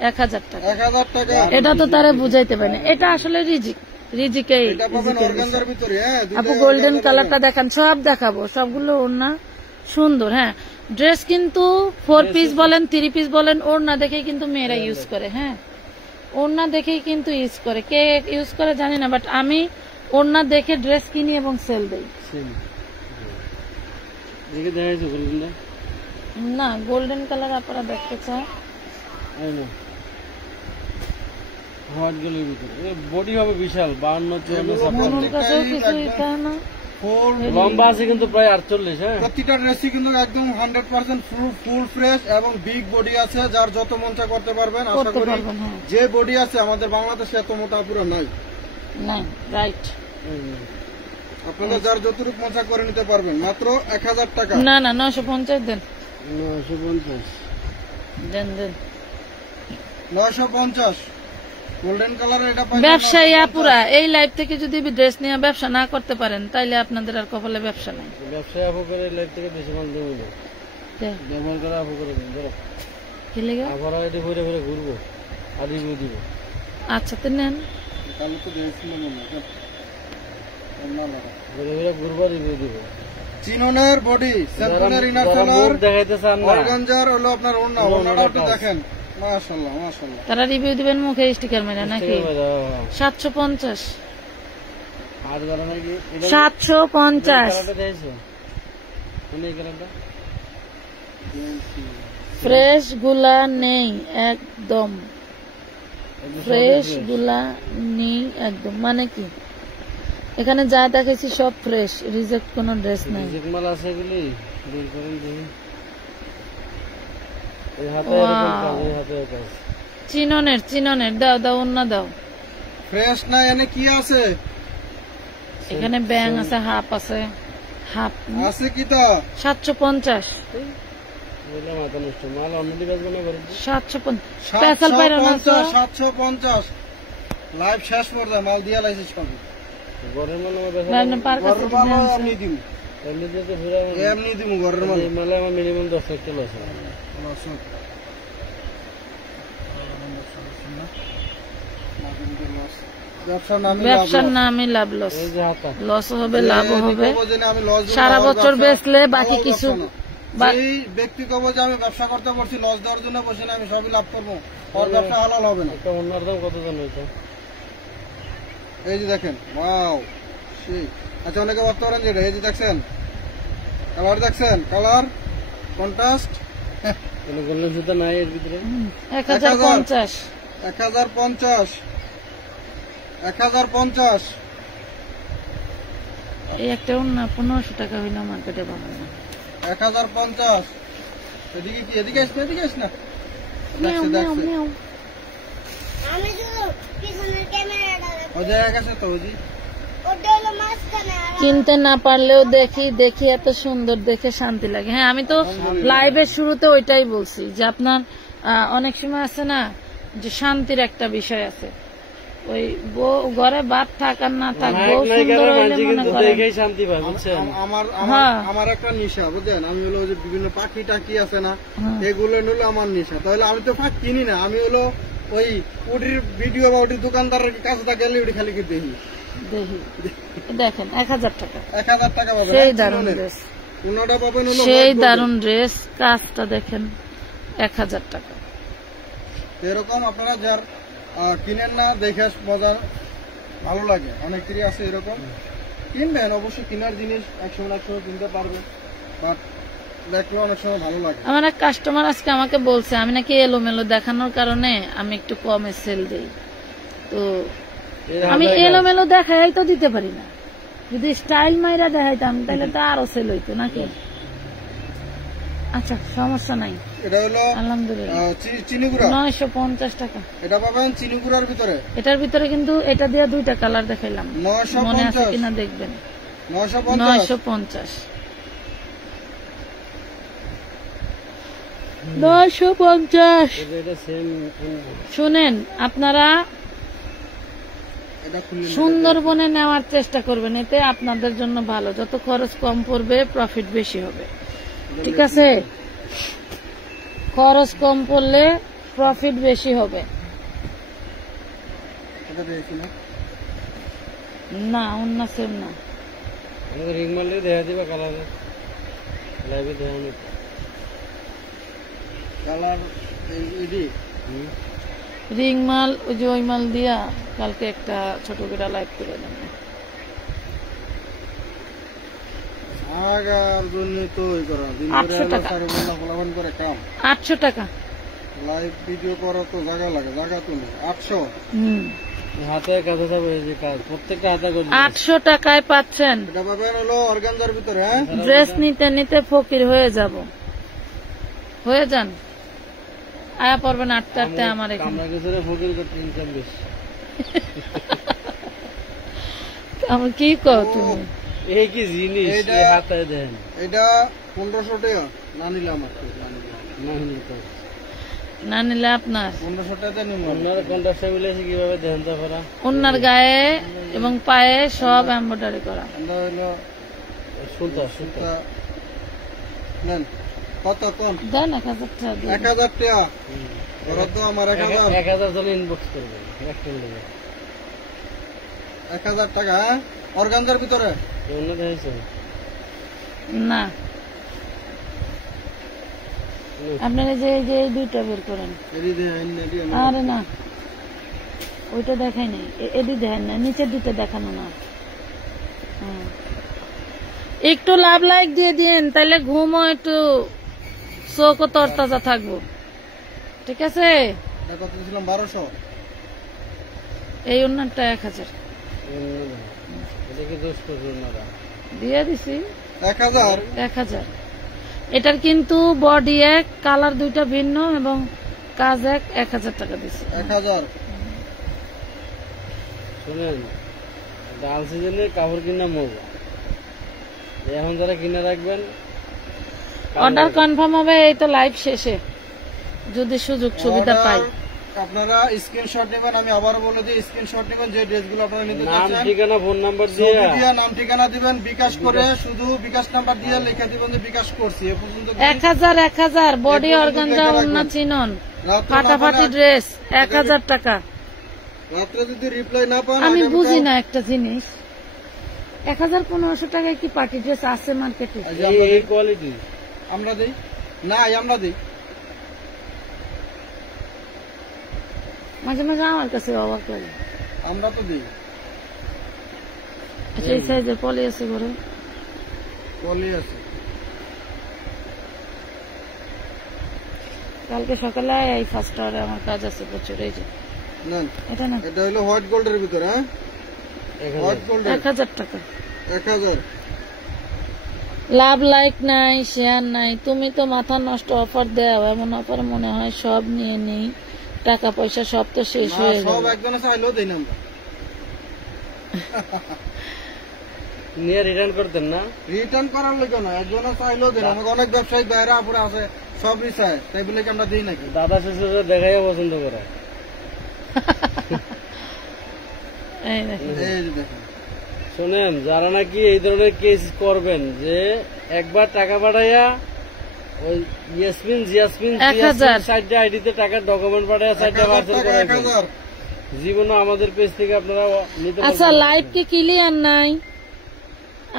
1000 টাকা। 1000 টাকা। এটা তো তারা বুঝাইতে পারে না। এটা আসলে রিজিকে। এটা পাবেন অর্গানজার ভিতরে। হ্যাঁ, আপু গোল্ডেন কালারটা দেখান, সব দেখাবো, সবগুলো ওড়না সুন্দর। হ্যাঁ, ড্রেস কিন্তু 4 পিস বলেন 3 পিস বলেন, ওড়না দেখেই কিন্তু মেয়েরা ইউজ করে। হ্যাঁ, ওড়না দেখেই কিন্তু ইউজ করে, কে ইউজ করে জানি না, বাট আমি ওড়না দেখে ড্রেস কিনি এবং সেল দেই। দেখে দেখাইছো গোল্ডেনটা? না, গোল্ডেন কালার আপনারা দেখতে চান? হোয়াইট গোল্ডের ভিতরে বডি হবে বিশাল, 52 মনুর 54। কাছেও কিছু ইটা না, লম্বা আছে কিন্তু প্রায় 48। হ্যাঁ, প্রতিটা ড্রেসই কিন্তু একদম 100% ফুল ফ্রেশ এবং বিগ বডি আছে, যার যত মন চায় করতে পারবেন। আশা করতে করি পারবেন। হ্যাঁ, যে বডি আছে আমাদের বাংলাদেশে এত মোটা পুরো নাই। না রাইট। আপনাদের যার যতটুকু মন চায় করে নিতে পারবেন। মাত্র 1000 টাকা। না না 950 দেন, 950 দেন দেন। 950 গোল্ডেন কালার। এটা পাই ব্যবসায়ী আপুরা, এই লাইভ থেকে যদি ড্রেস নিয়ে ব্যবসা না করতে পারেন, তাইলে আপনাদের আর কপালে ব্যবসা নাই। ব্যবসায় আপু করে লাইফ থেকে বেশি মাল দেবো না, ব্যবহার করে আপু করে দিন। ধরো কি লেগে? আবার এটি ঘুরে ঘুরে ঘুরবো আর রিভিউ দিব। আচ্ছা তো নেন। তাহলে তো দিয়েছিল মনে হয়। ওড়না লড়া। ঘুরে ঘুরে ঘুরবার রিভিউ দিব। চিননের বডি, স্যাম্পনের ইনার যারা সেলার, মুখ দেখাইতে চান না, অর্গানজার হলো আপনার ওড়না, ওড়নাটা একটু দেখেন। মাশাআল্লাহ মাশাআল্লাহ। তারা রিভিউ দিবেন মুখে স্টিকার মেরে নাকি? 750 আর যারা নাকি এটা 750 কালারটা দেখছো? কোন এই কালারটা? ফ্রেশ গুলা নেই একদম, ফ্রেশ গুলা নেই একদম মানে কি? এখানে যা দেখেছি সব ফ্রেশ, রিজেক্ট কোনো ড্রেস নাই। রিজেক্ট মাল আছে এগুলি বের করেন দেখি। এই হাতে এরকম কাজ, এই হাতে কাজ। চিননের দাও দাও ওন্না দাও। ফ্রেশ না এনে কি আছে? এখানে ব্যাং আছে, হাফ আছে, হাফ আছে কি তো? 750 বললাম মাথা নষ্ট মাল অলরেডি কাজ মনে করে 750 স্পেশাল পাইরা না তো 750 লাইভ শেষ পর্যায়ে মাল দিয়া লাইছে সব। ঘরের মাল আমার বেচা লাইনে পার কাছে গরম মাল আমি দিমু, এমনিতে তো পুরো এমনি দিমু ঘরের মাল। এই মালে আমার মিনিমাম 10 লাখ টাকা আছে। ব্যবসার নামে লাভ লস, এই যে হাতা লস হবে লাভ হবে। আমি লস সারা বছর বেচলে বাকি কিছু এই ব্যক্তি কব যে আমি ব্যবসা করতে পারছি, লস দেওয়ার জন্য বসে না আমি সবই লাভ করবো, আর ব্যবসা হালাল হবে না। একটা ওনার দাম কত জানো এটা? এই যে দেখেন, ওয়াও সেই। আচ্ছা অনেকে ভাবতে পারেন যে এটা, এই যে দেখছেন কালার, দেখছেন কালার কন্ট্রাস্ট। কোনো গোল্ডেন সুতা নাই এর ভিতরে? 1050 1050 1050 এই একটা ওন্না 1500 টাকা হইলো মার্কেটে পাবো না। 1050 এদিকে কি? এদিকে আসবে, এদিকে আস না। মিয়াও মিয়াও মিয়াও। আমি শুধু পিছনের ক্যামেরাটা ও জায়গা গেছে তো ওজি। ওটা হলো মাঝখানে, আর চিনতে না পারলেও দেখি এত সুন্দর দেখে শান্তি লাগে। হ্যাঁ আমি তো লাইভের শুরুতে ওইটাই বলছি যে আপনার অনেক সময় আছে না যে শান্তির একটা বিষয় আছে, ওই ঘরে বাপ থাক আর না থাক, বউ সুন্দর হইলে মনে করেন দেখেই শান্তি পায়, বুঝছেন? আমার একটা নেশা বুঝছেন, আমি হলো যে বিভিন্ন পাখি টাকি আছে না, এগুলো নিলো আমার নেশা। তাহলে আমি তো পাখি কিনি না, আমি হলো ওই উটির ভিডিও বা উটির দোকানদারের কাছে তা গেলে উটি খালি কি দেখি। দেখেন 1000 টাকা, 1000 টাকা পাবেন, সেই দারুণ ড্রেস, উনাটা পাবেন হলো সেই দারুণ ড্রেস, কাজটা দেখেন 1000 টাকা। এরকম আপনারা যার কিনেন না দেখে মজা ভালো লাগে, অনেকেরই আছে এরকম। কিনবেন অবশ্যই, কেনার জিনিস একসময় কিনতে পারবেন, বাট দেখলে অনেক সময় ভালো লাগে। আমার এক কাস্টমার আজকে আমাকে বলছে আমি নাকি এলোমেলো দেখানোর কারণে আমি একটু কমে সেল দিই। তো আমি এলোমেলো দেখাই তো দিতে পারি না, যদি স্টাইল মাইরা দেখাইতাম তাহলে তো আরো সেল হইতো নাকি। আচ্ছা সমস্যা নাই, এটা হলো আলহামদুলিল্লাহ চিনিগুড়া 950 টাকা। এটা পাবেন চিনিগুড়ার ভিতরে। এটার ভিতরে কিন্তু এটা দিয়ে দুইটা কালার দেখাইলাম, মনে আছে 950 কিনা দেখবেন। 950 950। এটা সেম। শুনেন আপনারা এটা খুলে সুন্দরবনে নেওয়ার চেষ্টা করবেন, এতে আপনাদের জন্য ভালো, যত খরচ কম পড়বে প্রফিট বেশি হবে। ঠিক আছে, খরচ কম পড়লে প্রফিট বেশি হবে। এটা দেখি না, না অন্য সেম না, আমাদের রিং মারলে দেখা দিবা কালারে, লাইভে দেখা নেই কালার এডি। রিং মাল ওই যে ওই মাল দিয়া কালকে একটা ছোট করে লাইভ করে দেন। আগার জন্য তো ওই করা দিন 800 টাকা। করে কাম 800 টাকা লাইভ ভিডিও করা তো জায়গা লাগে, জায়গা তো নেই। 800 হাতে কাছে যাবে, এই যে কাজ প্রত্যেকটা হাতে করে 800 টাকায় পাচ্ছেন। এটা পাবেন হলো অর্গানজার ভিতরে। হ্যাঁ ড্রেস নিতে নিতে ফকির হয়ে যাব, হয়ে যান, আয়া পড়বেন 8টাতে আমার এখানে। আমরা কিছু ফকির করতে ইনকাম বেশি। আমি কি কও তুমি? এই কি জিনিস এইটা- এই হাতে দেন, এটা 1500 টাকা না নিলে আমার না নিতে না নিলে আপনার 1500 টাকা নিব। আপনার কন্ট্রাক্টে মিলেছে কিভাবে দেন তো করা? ওনার গায়ে এবং পায়ে সব এমব্রয়ডারি করা। আমরা হলো সুতা সুতা তা নেন কত কোন দেন 1000 টাকা দিয়ে। 1000 টাকা বরাদ্দ আমার 1000 1000 জন ইনবক্স করবে একটা মিলে 1000 টাকা। হ্যাঁ অর্গানজার ভিতরে এই ওড়না দেখাইছো? না, আপনারা যে এই যে এই দুইটা বের করেন। আরে না, ওইটা দেখাই নাই, এডি দেখেন না, নিচের দুটো দেখানো না। একটু লাভ লাইক দিয়ে দিন, তাহলে ঘুমও একটু চোখও তরতাজা থাকবো, ঠিক আছে? কত দিয়েছিলাম? 1200। এই ওড়নাটা 1000 এটা কি দোষ করছো ওড়নাটা? দিয়ে দিছি 1000। 1000। এটার কিন্তু বডি এক, কালার দুইটা ভিন্ন এবং কাজ এক। 1000 টাকা দিছি। 1000। শুনেন, ডাল সিজনে কাপড় কিনা মজা, এখন যারা কিনে রাখবেন অর্ডার কনফার্ম হবে এই তো লাইভ শেষে, যদি সুযোগ সুবিধা পাই। আপনারা স্ক্রিনশট নেবেন, আমি আবার বলে দিই, স্ক্রিনশট নেবেন যে ড্রেসগুলো আপনারা নিতে নাম চাচ্ছেন, ঠিকানা ফোন নাম্বার ছবি দিয়ে দিয়ে নাম ঠিকানা দিবেন, বিকাশ করে শুধু বিকাশ নাম্বার দিয়ে লিখে দিবেন যে বিকাশ করছি। এ পর্যন্ত 1000 বডি অর্গানজা ওড়না চিনন, ফাটাফাটি ড্রেস 1000 টাকা। রাত্রে যদি রিপ্লাই না পান, আমি বুঝি না একটা জিনিস, 1000-1500 টাকায় কি পার্টি ড্রেস আছে মার্কেটে? এই কোয়ালিটি আমরা দিই না, আমরা দিই মাঝে মাঝে, আমার কাছে অবাক লাগে। আমরা তো দিই। আচ্ছা, এই সাইজের পলি আছে ঘরে? পলি আছে। কালকে সকালে এই ফার্স্ট আওয়ারে আমার কাজ আছে প্রচুর। এই যে নেন, এটা না, এটা হলো হোয়াইট গোল্ডের ভিতরে। হ্যাঁ, হোয়াইট গোল্ড 1000 টাকা। 1000। লাভ লাইক নাই, শেয়ার নাই, তুমি তো মাথা নষ্ট অফার দেও, এমন অফার মনে হয় সব নিয়ে নেই, টাকা পয়সা সব তো শেষ হয়ে সব যাবে। একজনে চাইলেও দিই না আমরা। নিয়ে রিটার্ন করতেন না? রিটার্ন করার লোক না, একজনে চাইলেও দিই না। আমাকে অনেক ব্যবসায়িক বাইরে আপুরে আছে, সবই চায়, তাই বলে কি আমরা দিই নাকি? দাদা শ্বশুরে দেখাইয়া পছন্দ করে। এই দেখেন। এই যে দেখেন, শোনেন, যারা নাকি এই ধরনের কেস করবেন যে একবার টাকা পাঠাইয়া ওই ইয়াসমিন জিয়াসমিন 1000 সাইডে আইডিতে টাকার ডকুমেন্ট পাঠাইয়া সাইডে পার্সেল করে 1000। জীবনে আমাদের পেজ থেকে আপনারা নিতে আচ্ছা, লাইভ কি ক্লিয়ার নাই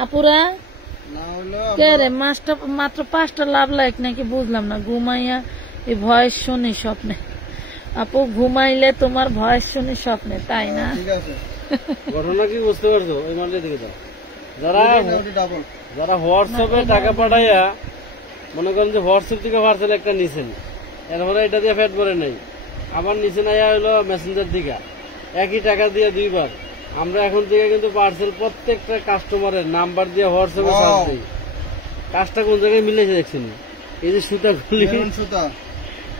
আপুরা? না হলে কে রে, মাত্র 5টা লাভ লাইক নাকি বুঝলাম না। ঘুমাইয়া এই ভয়েস শুনি স্বপ্নে। আপু, ঘুমাইলে তোমার ভয়েস শুনি স্বপ্নে, তাই না? ঠিক আছে। ঘটনা কি বুঝতে পারছো? ওই মানটা দিকে দাও। যারা ডাবল যারা হোয়াটসঅ্যাপে টাকা পাঠাইয়া মনে করেন যে হোয়াটসঅ্যাপ থেকে পার্সেল একটা নিছেন, এরপরে এটা দিয়ে ফেট করে নেই, আবার নিচে নাইয়া হইলো মেসেঞ্জার দিকে, একই টাকা দিয়ে 2 বার। আমরা এখন থেকে কিন্তু পার্সেল প্রত্যেকটা কাস্টমারের নাম্বার দিয়ে হোয়াটসঅ্যাপে সার্চ দিই। কাজটা কোন জায়গায় মিলেছে দেখছেন? এই যে সুতা খুলি, মেরুন সুতা,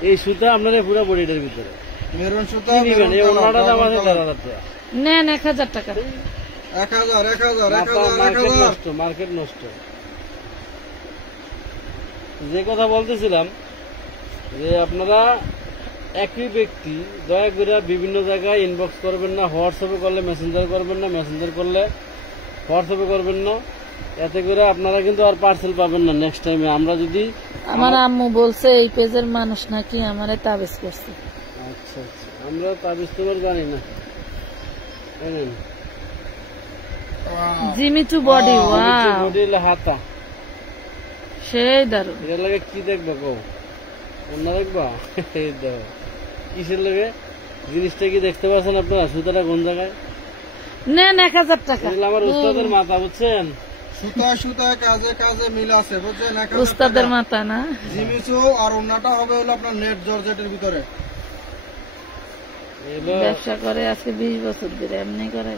এই সুতা আপনার পুরো বডিটার ভিতরে মেরুন সুতা কি নিবেন? এই ওনাটা দাম আছে 1000 টাকা। নেন 1000 টাকা। 1000। মার্কেট নষ্ট, মার্কেট নষ্ট। যে কথা বলতেছিলাম যে আপনারা একই ব্যক্তি দয়া করে বিভিন্ন জায়গায় ইনবক্স করবেন না, হোয়াটসঅ্যাপে করলে মেসেঞ্জার করবেন না, মেসেঞ্জার করলে হোয়াটসঅ্যাপে করবেন না, এতে করে আপনারা কিন্তু আর পার্সেল পাবেন না নেক্সট টাইমে। আমরা যদি আমার আম্মু বলছে এই পেজের মানুষ নাকি আমারে তাবিজ করছে। আচ্ছা আচ্ছা, আমরা তাবিজ তোমার জানি না। জিমিচু বডি, ওয়াও, বডি হলো হাতা, সেই দারুন। এটার লাগে কি দেখবা কো? অন্য দেখবা? এই দেখো কিসের লাগে জিনিসটা কি দেখতে পাচ্ছেন আপনারা? সুতাটা কোন জায়গায়? নেন 1000 টাকা। এগুলো আমার উস্তাদের মাথা, বুঝছেন? সুতা কাজে কাজে মিল আছে, বুঝছেন? 1000 উস্তাদের টাকা। মাথা না? জিমিচু আর ওনাটা হবে হলো আপনার নেট জর্জেটের ভিতরে। এগুলো ব্যবসা করে আজকে 20 বছর ধরে, এমনি করে।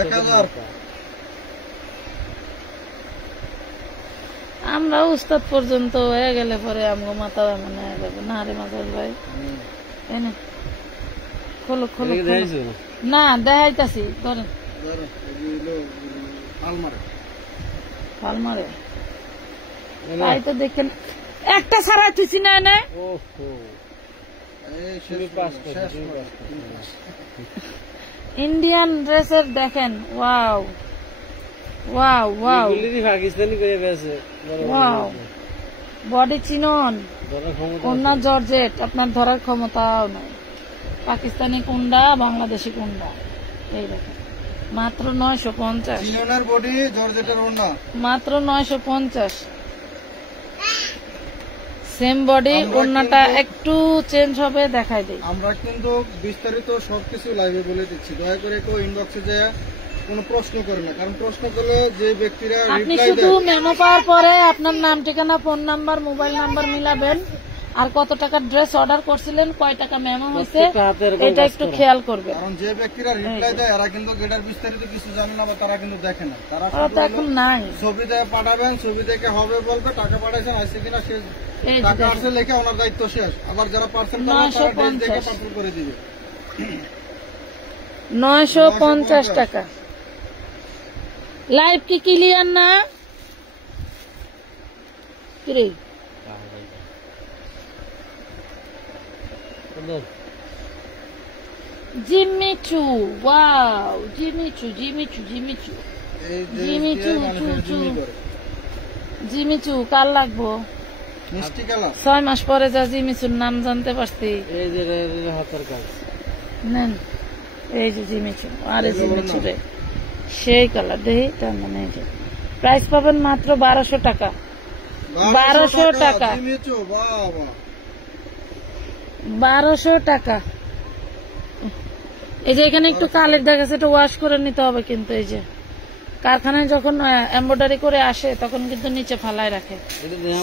1000। আমরা উস্তাদ পর্যন্ত হয়ে গেলে পরে আমগো মাথা এমন হয়ে যাবে না রে মাজার ভাই। এই না, খোলো খোলো এদিকে খোলো। দেখাইছো? না, দেখাইতাছি, ধরেন। আলমারে ফল মারে এই না। তাই তো দেখেন, একটা ছাড়া তুই না এনে। ওহো, এই তুমি শেষ পাঁচটা, শেষ তুমি করে। ইন্ডিয়ান ড্রেসের দেখেন, ওয়াও ওয়াও ওয়াও এগুলিরই পাকিস্তানি করে গেছে। ওয়াও, বডি চিনন, ধরার ক্ষমতা কন্যা আছে। জর্জেট, আপনার ধরার ক্ষমতাও নাই। পাকিস্তানি কুন্ডা, বাংলাদেশি কুন্ডা, এই দেখেন। মাত্র 950, চিননের বডি, জর্জেটের ওড়না। মাত্র 950। সেম বডি, ওড়নাটা একটু চেঞ্জ হবে, দেখাই দিই। আমরা কিন্তু বিস্তারিত সবকিছু লাইভে বলে দিচ্ছি, দয়া করে কেউ ইনবক্সে যায় কোনো প্রশ্ন করে না, কারণ প্রশ্ন করলে যে ব্যক্তিরা আপনি রিপ্লাই শুধু দেয়, মেমো পাওয়ার পরে আপনার নাম, ঠিকানা, ফোন নাম্বার, মোবাইল নাম্বার মিলাবেন, আর কত টাকার ড্রেস অর্ডার করছিলেন, কয় টাকা মেমো হয়েছে, এটা একটু খেয়াল করবেন। কারণ যে ব্যক্তিরা রিপ্লাই দেয় এরা কিন্তু এটার বিস্তারিত কিছু জানে না বা তারা কিন্তু দেখে না, তারা ওরা তো শুধু এখন নাই। ছবি দিয়ে পাঠাবেন, ছবি দেখে হবে বলবে, টাকা পাঠাইছেন আসছে কিনা শেষ, এই যে টাকা দেখেন। আসছে লেখে ওনার দায়িত্ব শেষ। আবার যারা পার্সেল করবে তারা ড্রেস দেখে 950 পার্সেল করে দিবে। 950 টাকা। লাইভ কি ক্লিয়ার না? কিরে Jimmy Choo, wow, Jimmy Choo Jimmy Choo Jimmy Choo এই জিমিচু, ড্রেস দিয়ে মানুষের জিম্মি করে। জিমিচু কার লাগবো? মিষ্টি কালার 6 মাস পরে যা জিমিচুর নাম জানতে পারছি। এই যে হাতের কাজ, নেন, এই যে জিমিচু, আরে জিমিচু রে, সেই কালার দেই, তার মানে এই যে প্রাইস পাবেন মাত্র 1200 টাকা। 1200 টাকা, জিমিচু, বাবা 1200 টাকা। এই যে এখানে একটু কালের দেখাচ্ছে, এটা ওয়াশ করে নিতে হবে কিন্তু। এই যে কারখানায় যখন এমব্রয়ডারি করে আসে তখন কিন্তু নিচে ফালায় রাখে,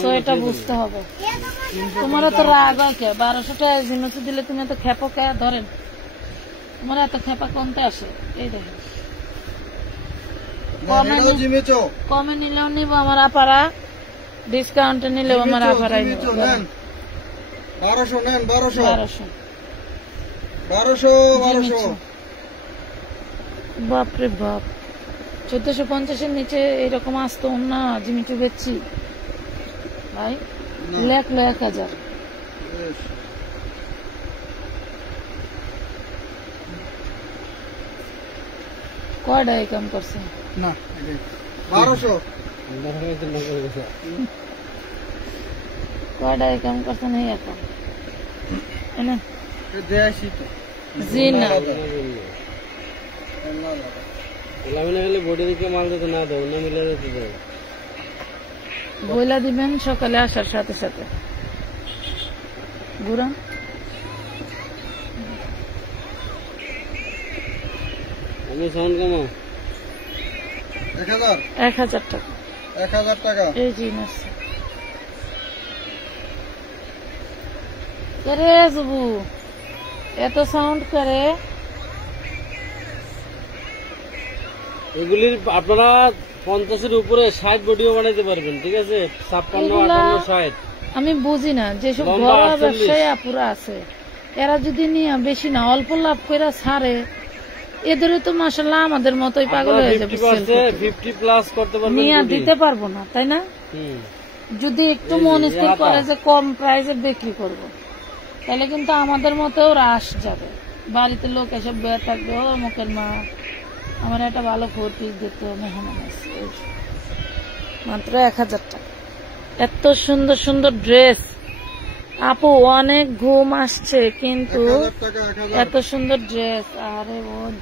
তো এটা বুঝতে হবে। তোমার তো রাগ হয় কে? 1200 টাকা জিনিস দিলে তুমি এত খেপো কে? ধরেন, তোমার এত খেপা কোনতে আসে? এই দেখেন, জিমিচু, কমে নিলেও নিব আমার আপারা, ডিসকাউন্টে নিলেও আমার আপারাই নিব। জিমিচু নেন 1200, নেন 1200, 1200। 1200, 1200। বাপরে বাপ, 1450-এর নিচে এরকম আসতো না জিমিচু বেচছি ভাই, লেখলো 1000। বেশ। কয়টা এই কাম করছে? না, এটাই। 1200, কয়টা এই কাম করছে না এখন? এনে এ দেয়াইছি তো। জি না, লামিনা গেলে বডি দিকে মাল দিতে না দেবো না, মিলে দিতে দেবো। বইলা দিবেন সকালে আসার সাথে সাথে। ঘুরান, আমি সাউন্ড কেমন? 1000, 1000 টাকা। 1000 টাকা। এই জিনিস করে জুবু এত সাউন্ড করে। এগুলির আপনারা 50-এর উপরে 60 বডিও বানাইতে পারবেন, ঠিক আছে? 56, 58, 60। আমি বুঝি না, যেসব লম্বা ঘরোয়া 48 ব্যবসায়ী আপুরা আছে এরা যদি নিয়ে বেশি না অল্প লাভ করে ছাড়ে, এদেরও তো মাশাআল্লাহ আমাদের মতোই পাগল হয়ে যাবে। 50 প্লাস করতে পারবেন, নিয়ে body। দিতে পারবো না, তাই না? হুম। যদি একটু মন স্থির করে যে কম প্রাইসে বিক্রি করব, তাহলে কিন্তু আমাদের মতেও হ্রাস যাবে। বাড়িতে লোক এসব বয়ে থাকবে, ও মুখের মা আমার একটা ভালো 4 পিস দিত, মেহমান আছে। এই যে, মাত্র 1000 টাকা। এত সুন্দর সুন্দর ড্রেস আপু, অনেক ঘুম আসছে কিন্তু 1000 টাকা, 1000। এত সুন্দর ড্রেস, আরে বোন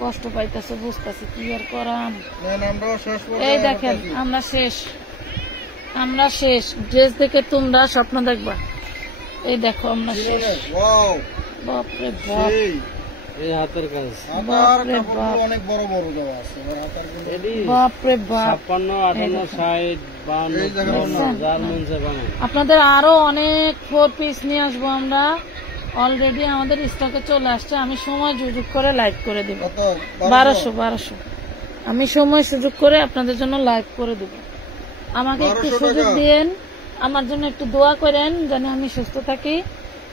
কষ্ট পাইতেছে, বুঝতেছে কি আর করাম। নেন, আমরাও শেষ পর্যন্ত এই দেখেন, আমরা শেষ, আমরা শেষ। ড্রেস দেখে তোমরা স্বপ্ন দেখবা। এই দেখো আমরা শেষ। ওয়াও, বাপরে বাপ, সেই এই হাতের কাজ, হাতার বাপরে কাপড়গুলো বাপ। অনেক বড় বড় দেওয়া আছে, এবার হাতার গুলো এডি বাপরে বাপ। 56, 58, 60, 52, এই জায়গায় 54, যার মন চায় বানান। আপনাদের আরো অনেক 4 পিস নিয়ে আসবো আমরা, অলরেডি আমাদের স্টকে চলে আসছে। আমি সময় সুযোগ করে লাইভ করে দিব। কত? 1200 আমি সময় সুযোগ করে আপনাদের জন্য লাইভ করে দেব। আমাকে একটু 1200 সুযোগ টাকা। দিয়েন, আমার জন্য একটু দোয়া করেন যেন আমি সুস্থ থাকি,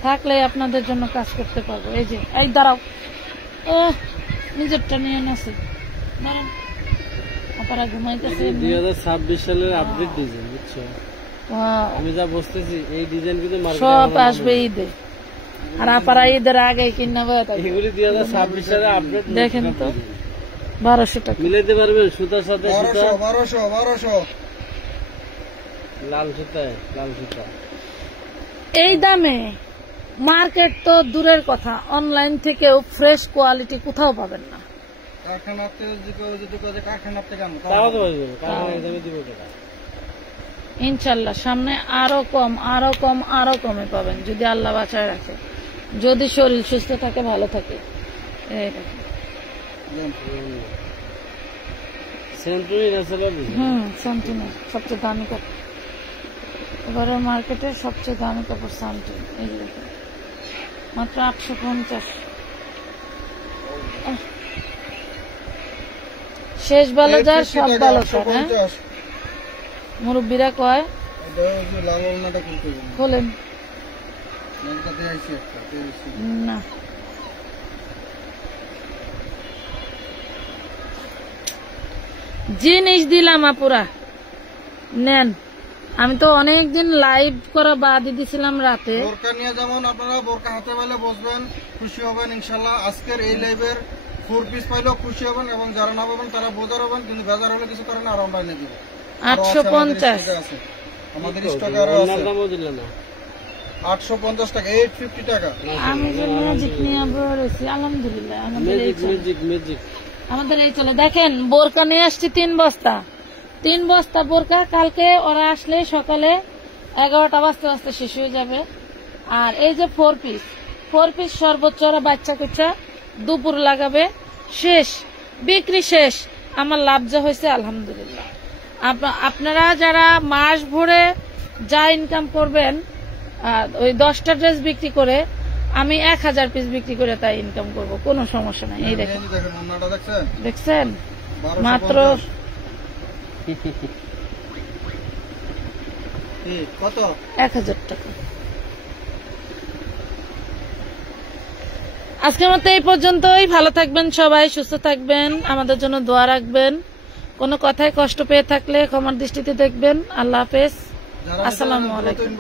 থাকলে আপনাদের জন্য কাজ করতে পারবো। এই যে, এই দাঁড়াও, নিজেরটা নিয়ে নাসি, দাঁড়ান, আপনারা ঘুমাইতেছে। 2026 সালের আপডেট ডিজাইন, বুঝছো? আমি যা বুঝতেছি এই ডিজাইন কিন্তু সব আসবে ঈদে, আর আপনারা ঈদের আগে কিনা বয়ে থাকবে। এগুলি 2026 সালের আপডেট। দেখেন তো, 1200 টাকা। মিলাইতে পারবেন সুতার সাথে সুতা, 1200, লাল সুতায় লাল সুতা। এই দামে মার্কেট তো দূরের কথা, অনলাইন থেকেও ফ্রেশ কোয়ালিটি কোথাও পাবেন না। কারখানাতে যদি কারখানা থেকে আনো তাও তো হয়ে যাবে, কারখানা হিসেবে দিব টাকা। ইনশাল্লাহ সামনে আরো কম আরো কম আরো কমে পাবেন যদি আল্লাহ বাঁচায় রাখে, যদি শরীর সুস্থ থাকে ভালো থাকে। এই দেখেন। সেন্টুরি ন্যাচারাল সান্টিনের সবচেয়ে দামি কাপড়, এবারে মার্কেটের সবচেয়ে দামি কাপড় সান্টিন। এই যে দেখেন মাত্র 850। শেষ ভালো যার সব ভালো তার। হ্যাঁ, মুরব্বীরা কয় লাল ওড়নাটা খুলতে হবে খোলেন না। জিনিস দিলাম আপুরা নেন। আমি তো অনেকদিন লাইভ করা বাদই দিছিলাম রাতে। বোরকা নিয়ে যেমন আপনারা বোরকা হাতে পাইলে বসবেন, খুশি হবেন ইনশাল্লাহ। আজকের এই লাইভের 4 পিস পাইলেও খুশি হবেন, এবং যারা না পাবেন তারা বোঝার হবেন, কিন্তু বেজার হলে কিছু করেন আর আমরা এনে দিব। 850 আমাদের স্টকে আরো আছে। দামও দিল না, 850 টাকা, 850 টাকা। আমি যে ম্যাজিক নিয়ে বেরোছি আলহামদুলিল্লাহ। আমাদের এই চলে দেখেন বোরকা নিয়ে আসছি 3 বস্তা, 3 বস্তা বোরকা। কালকে ওরা আসলে সকালে 11টা বাজতে বাজতে শেষ হয়ে যাবে। আর এই যে 4 পিস সর্বোচ্চ ওরা বাচ্চা কুচ্চা দুপুর লাগাবে, শেষ বিক্রি শেষ। আমার লাভ যা হয়েছে আলহামদুলিল্লাহ। আপনারা যারা মাস ভরে যা ইনকাম করবেন, ওই 10টা ড্রেস বিক্রি করে আমি 1000 পিস বিক্রি করে তাই ইনকাম করব, কোনো সমস্যা নাই। এই দেখেন দেখছেন মাত্র কত 1000 টাকা। আজকের মতো এই পর্যন্তই। ভালো থাকবেন সবাই, সুস্থ থাকবেন, আমাদের জন্য দোয়া রাখবেন। কোনো কথায় কষ্ট পেয়ে থাকলে ক্ষমার দৃষ্টিতে দেখবেন। আল্লাহ হাফেজ, আসসালামু আলাইকুম।